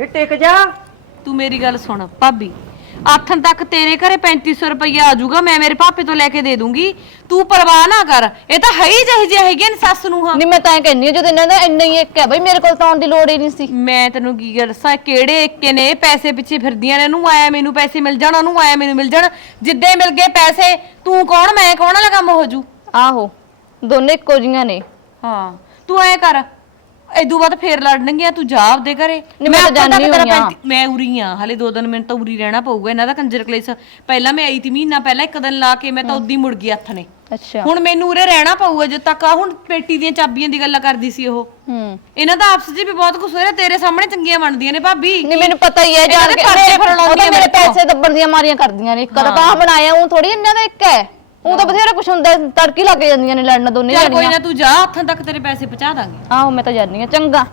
ਇਹ ਟਿਕ ਜਾ। ਤੂੰ ਮੇਰੀ ਗੱਲ ਸੁਣ ਭਾਬੀ। ਆਥਣ ਤੱਕ ਤੇਰੇ ਘਰੇ 3500 ਰੁਪਇਆ ਆ ਜਾਊਗਾ ਮੈਂ ਮੇਰੇ ਪਾਪੇ ਤੋਂ ਲੈ ਕੇ ਦੇ ਦੂੰਗੀ। ਤੂੰ ਪਰਵਾਹ ਨਾ ਕਰ ਇਹ ਤਾਂ ਹੈ ਹੀ ਜਿਹੇ ਜਿਹੇ ਹੈਗੇ ਨੇ ਸੱਸ ਨੂੰ ਹਾਂ। ਨਹੀਂ ਮੈਂ ਤਾਂ ਇਹ ਕਹਿੰਨੀ ਹਾਂ ਜਦੋਂ ਇਹਨਾਂ ਦਾ ਇੰਨਾ ਹੀ ਇੱਕ ਹੈ ਬਈ ਮੇਰੇ ਕੋਲ ਤਾਂ ਆਉਣ ਦੀ ਲੋੜ ਹੀ ਨਹੀਂ ਸੀ। ਮੈਂ ਤੈਨੂੰ ਕੀ ਗੱਲ ਦੱਸਾਂ ਕਿਹੜੇ ਇੱਕੇ ਨੇ ਪੈਸੇ ਪਿੱਛੇ ਫਿਰਦੀਆਂ ਨੇ ਇਹਨੂੰ ਆਇਆ ਮੈਨੂੰ ਪੈਸੇ ਮਿਲ ਜਾਣ ਉਹਨੂੰ ਆਇਆ ਮੈਨੂੰ ਮਿਲ ਜਾਣ ਜਿੱਦੇ ਮਿਲ ਗਏ ਪੈਸੇ ਤੂੰ ਕੌਣ ਮੈਂ ਕੌਣ ਵਾਲਾ ਕੰਮ ਹੋ ਜੂ? ਆਹੋ ਦੋਨੇ ਇੱਕੋ ਜੀਆਂ ਨੇ। ਹਾਂ ਤੂੰ ਐ ਕਰ ਇਦੋਂ ਬਾਅਦ ਫੇਰ ਲੜਨਗੀਆਂ ਤੂੰ ਜਾ ਆਪਦੇ ਘਰੇ। ਨਹੀਂ, ਮੈਂ ਤਾਂ ਆਪਾਂ ਜਾਣੀ ਤੇਰਾ ਹੋਈ ਆਂ। ਪੈਂਤੀ- ਮੈਂ ਉਰੀ ਆ ਹਲੇ ਦੋ ਦਿਨ ਮਿੰਟ ਤਾਂ ਉਰੀ ਰਹਿਣਾ ਪਊਗਾ ਇਹਨਾਂ ਦਾ ਕੰਜਰ ਕਲੇਸ। ਪਹਿਲਾਂ ਮੈਂ ਆਈ ਤੀ ਮਹੀਨਾ ਪਹਿਲਾਂ ਇੱਕ ਦਿਨ ਲਾ ਕੇ ਮੈਂ ਤਾਂ ਉਦੀ ਮੁੜ ਗਈ ਹੱਥ ਨੇ। ਅੱਛਾ। ਹੁਣ ਮੈਨੂੰ ਉਰੇ ਰਹਿਣਾ ਪਊਗਾ ਜਦ ਤੱਕ ਆ ਹੁਣ ਪੇਟੀ ਦੀਆਂ ਚਾਬੀਆਂ ਦੀ ਗੱਲ ਕਰਦੀ ਸੀ ਉਹ। ਹੂੰ। ਇਹਨਾਂ ਦਾ ਆਪਸ 'ਚ ਵੀ ਬਹੁਤ ਕੁਝ ਹੋ ਰਿਹਾ ਤੇਰੇ ਸਾਹਮਣੇ ਚੰਗੀਆਂ ਬਣਦੀਆਂ ਨੇ ਭਾਬੀ। ਨਹੀਂ ਮੈਨੂੰ ਪਤਾ ਹੀ ਹੈ ਇਹਨਾਂ ਜਾਣ ਦੇ ਕੇ ਪਰਚੇ ਉਹ ਤਾਂ ਫੜਾਉਂਦੀਆਂ ਮੇਰੇ ਮੇਰੇ ਤੋਂ। ਪੈਸੇ ਦੱਬਣ ਦੀਆਂ ਮਾਰੀਆਂ ਕਰਦੀਆਂ ਨੇ। ਇੱਕ ਤਾਂ ਬਣਾਇਆ ਉਹ ਥੋੜੀ ਇਹਨਾਂ ਦਾ ਇੱਕ ਹੈ। ਉਹ ਤਾਂ ਬਥੇਰਾ ਕੁਛ ਹੁੰਦਾ ਹੈ, ਤੜਕੀ ਲੱਗ ਜਾਂਦੀਆਂ ਨੇ ਲੜਨ ਦੋਨੇ ਚੱਲ ਕੋਈ ਜਾਣੀਆਂ। ਨਾ ਤੂੰ ਜਾ ਹੱਥਾਂ ਤੱਕ ਤੇਰੇ ਪੈਸੇ ਪਹੁੰਚਾ ਦਾਂਗੇ। ਆਹੋ ਮੈਂ ਤਾਂ ਜਾਣੀ ਆ ਚੰਗਾ।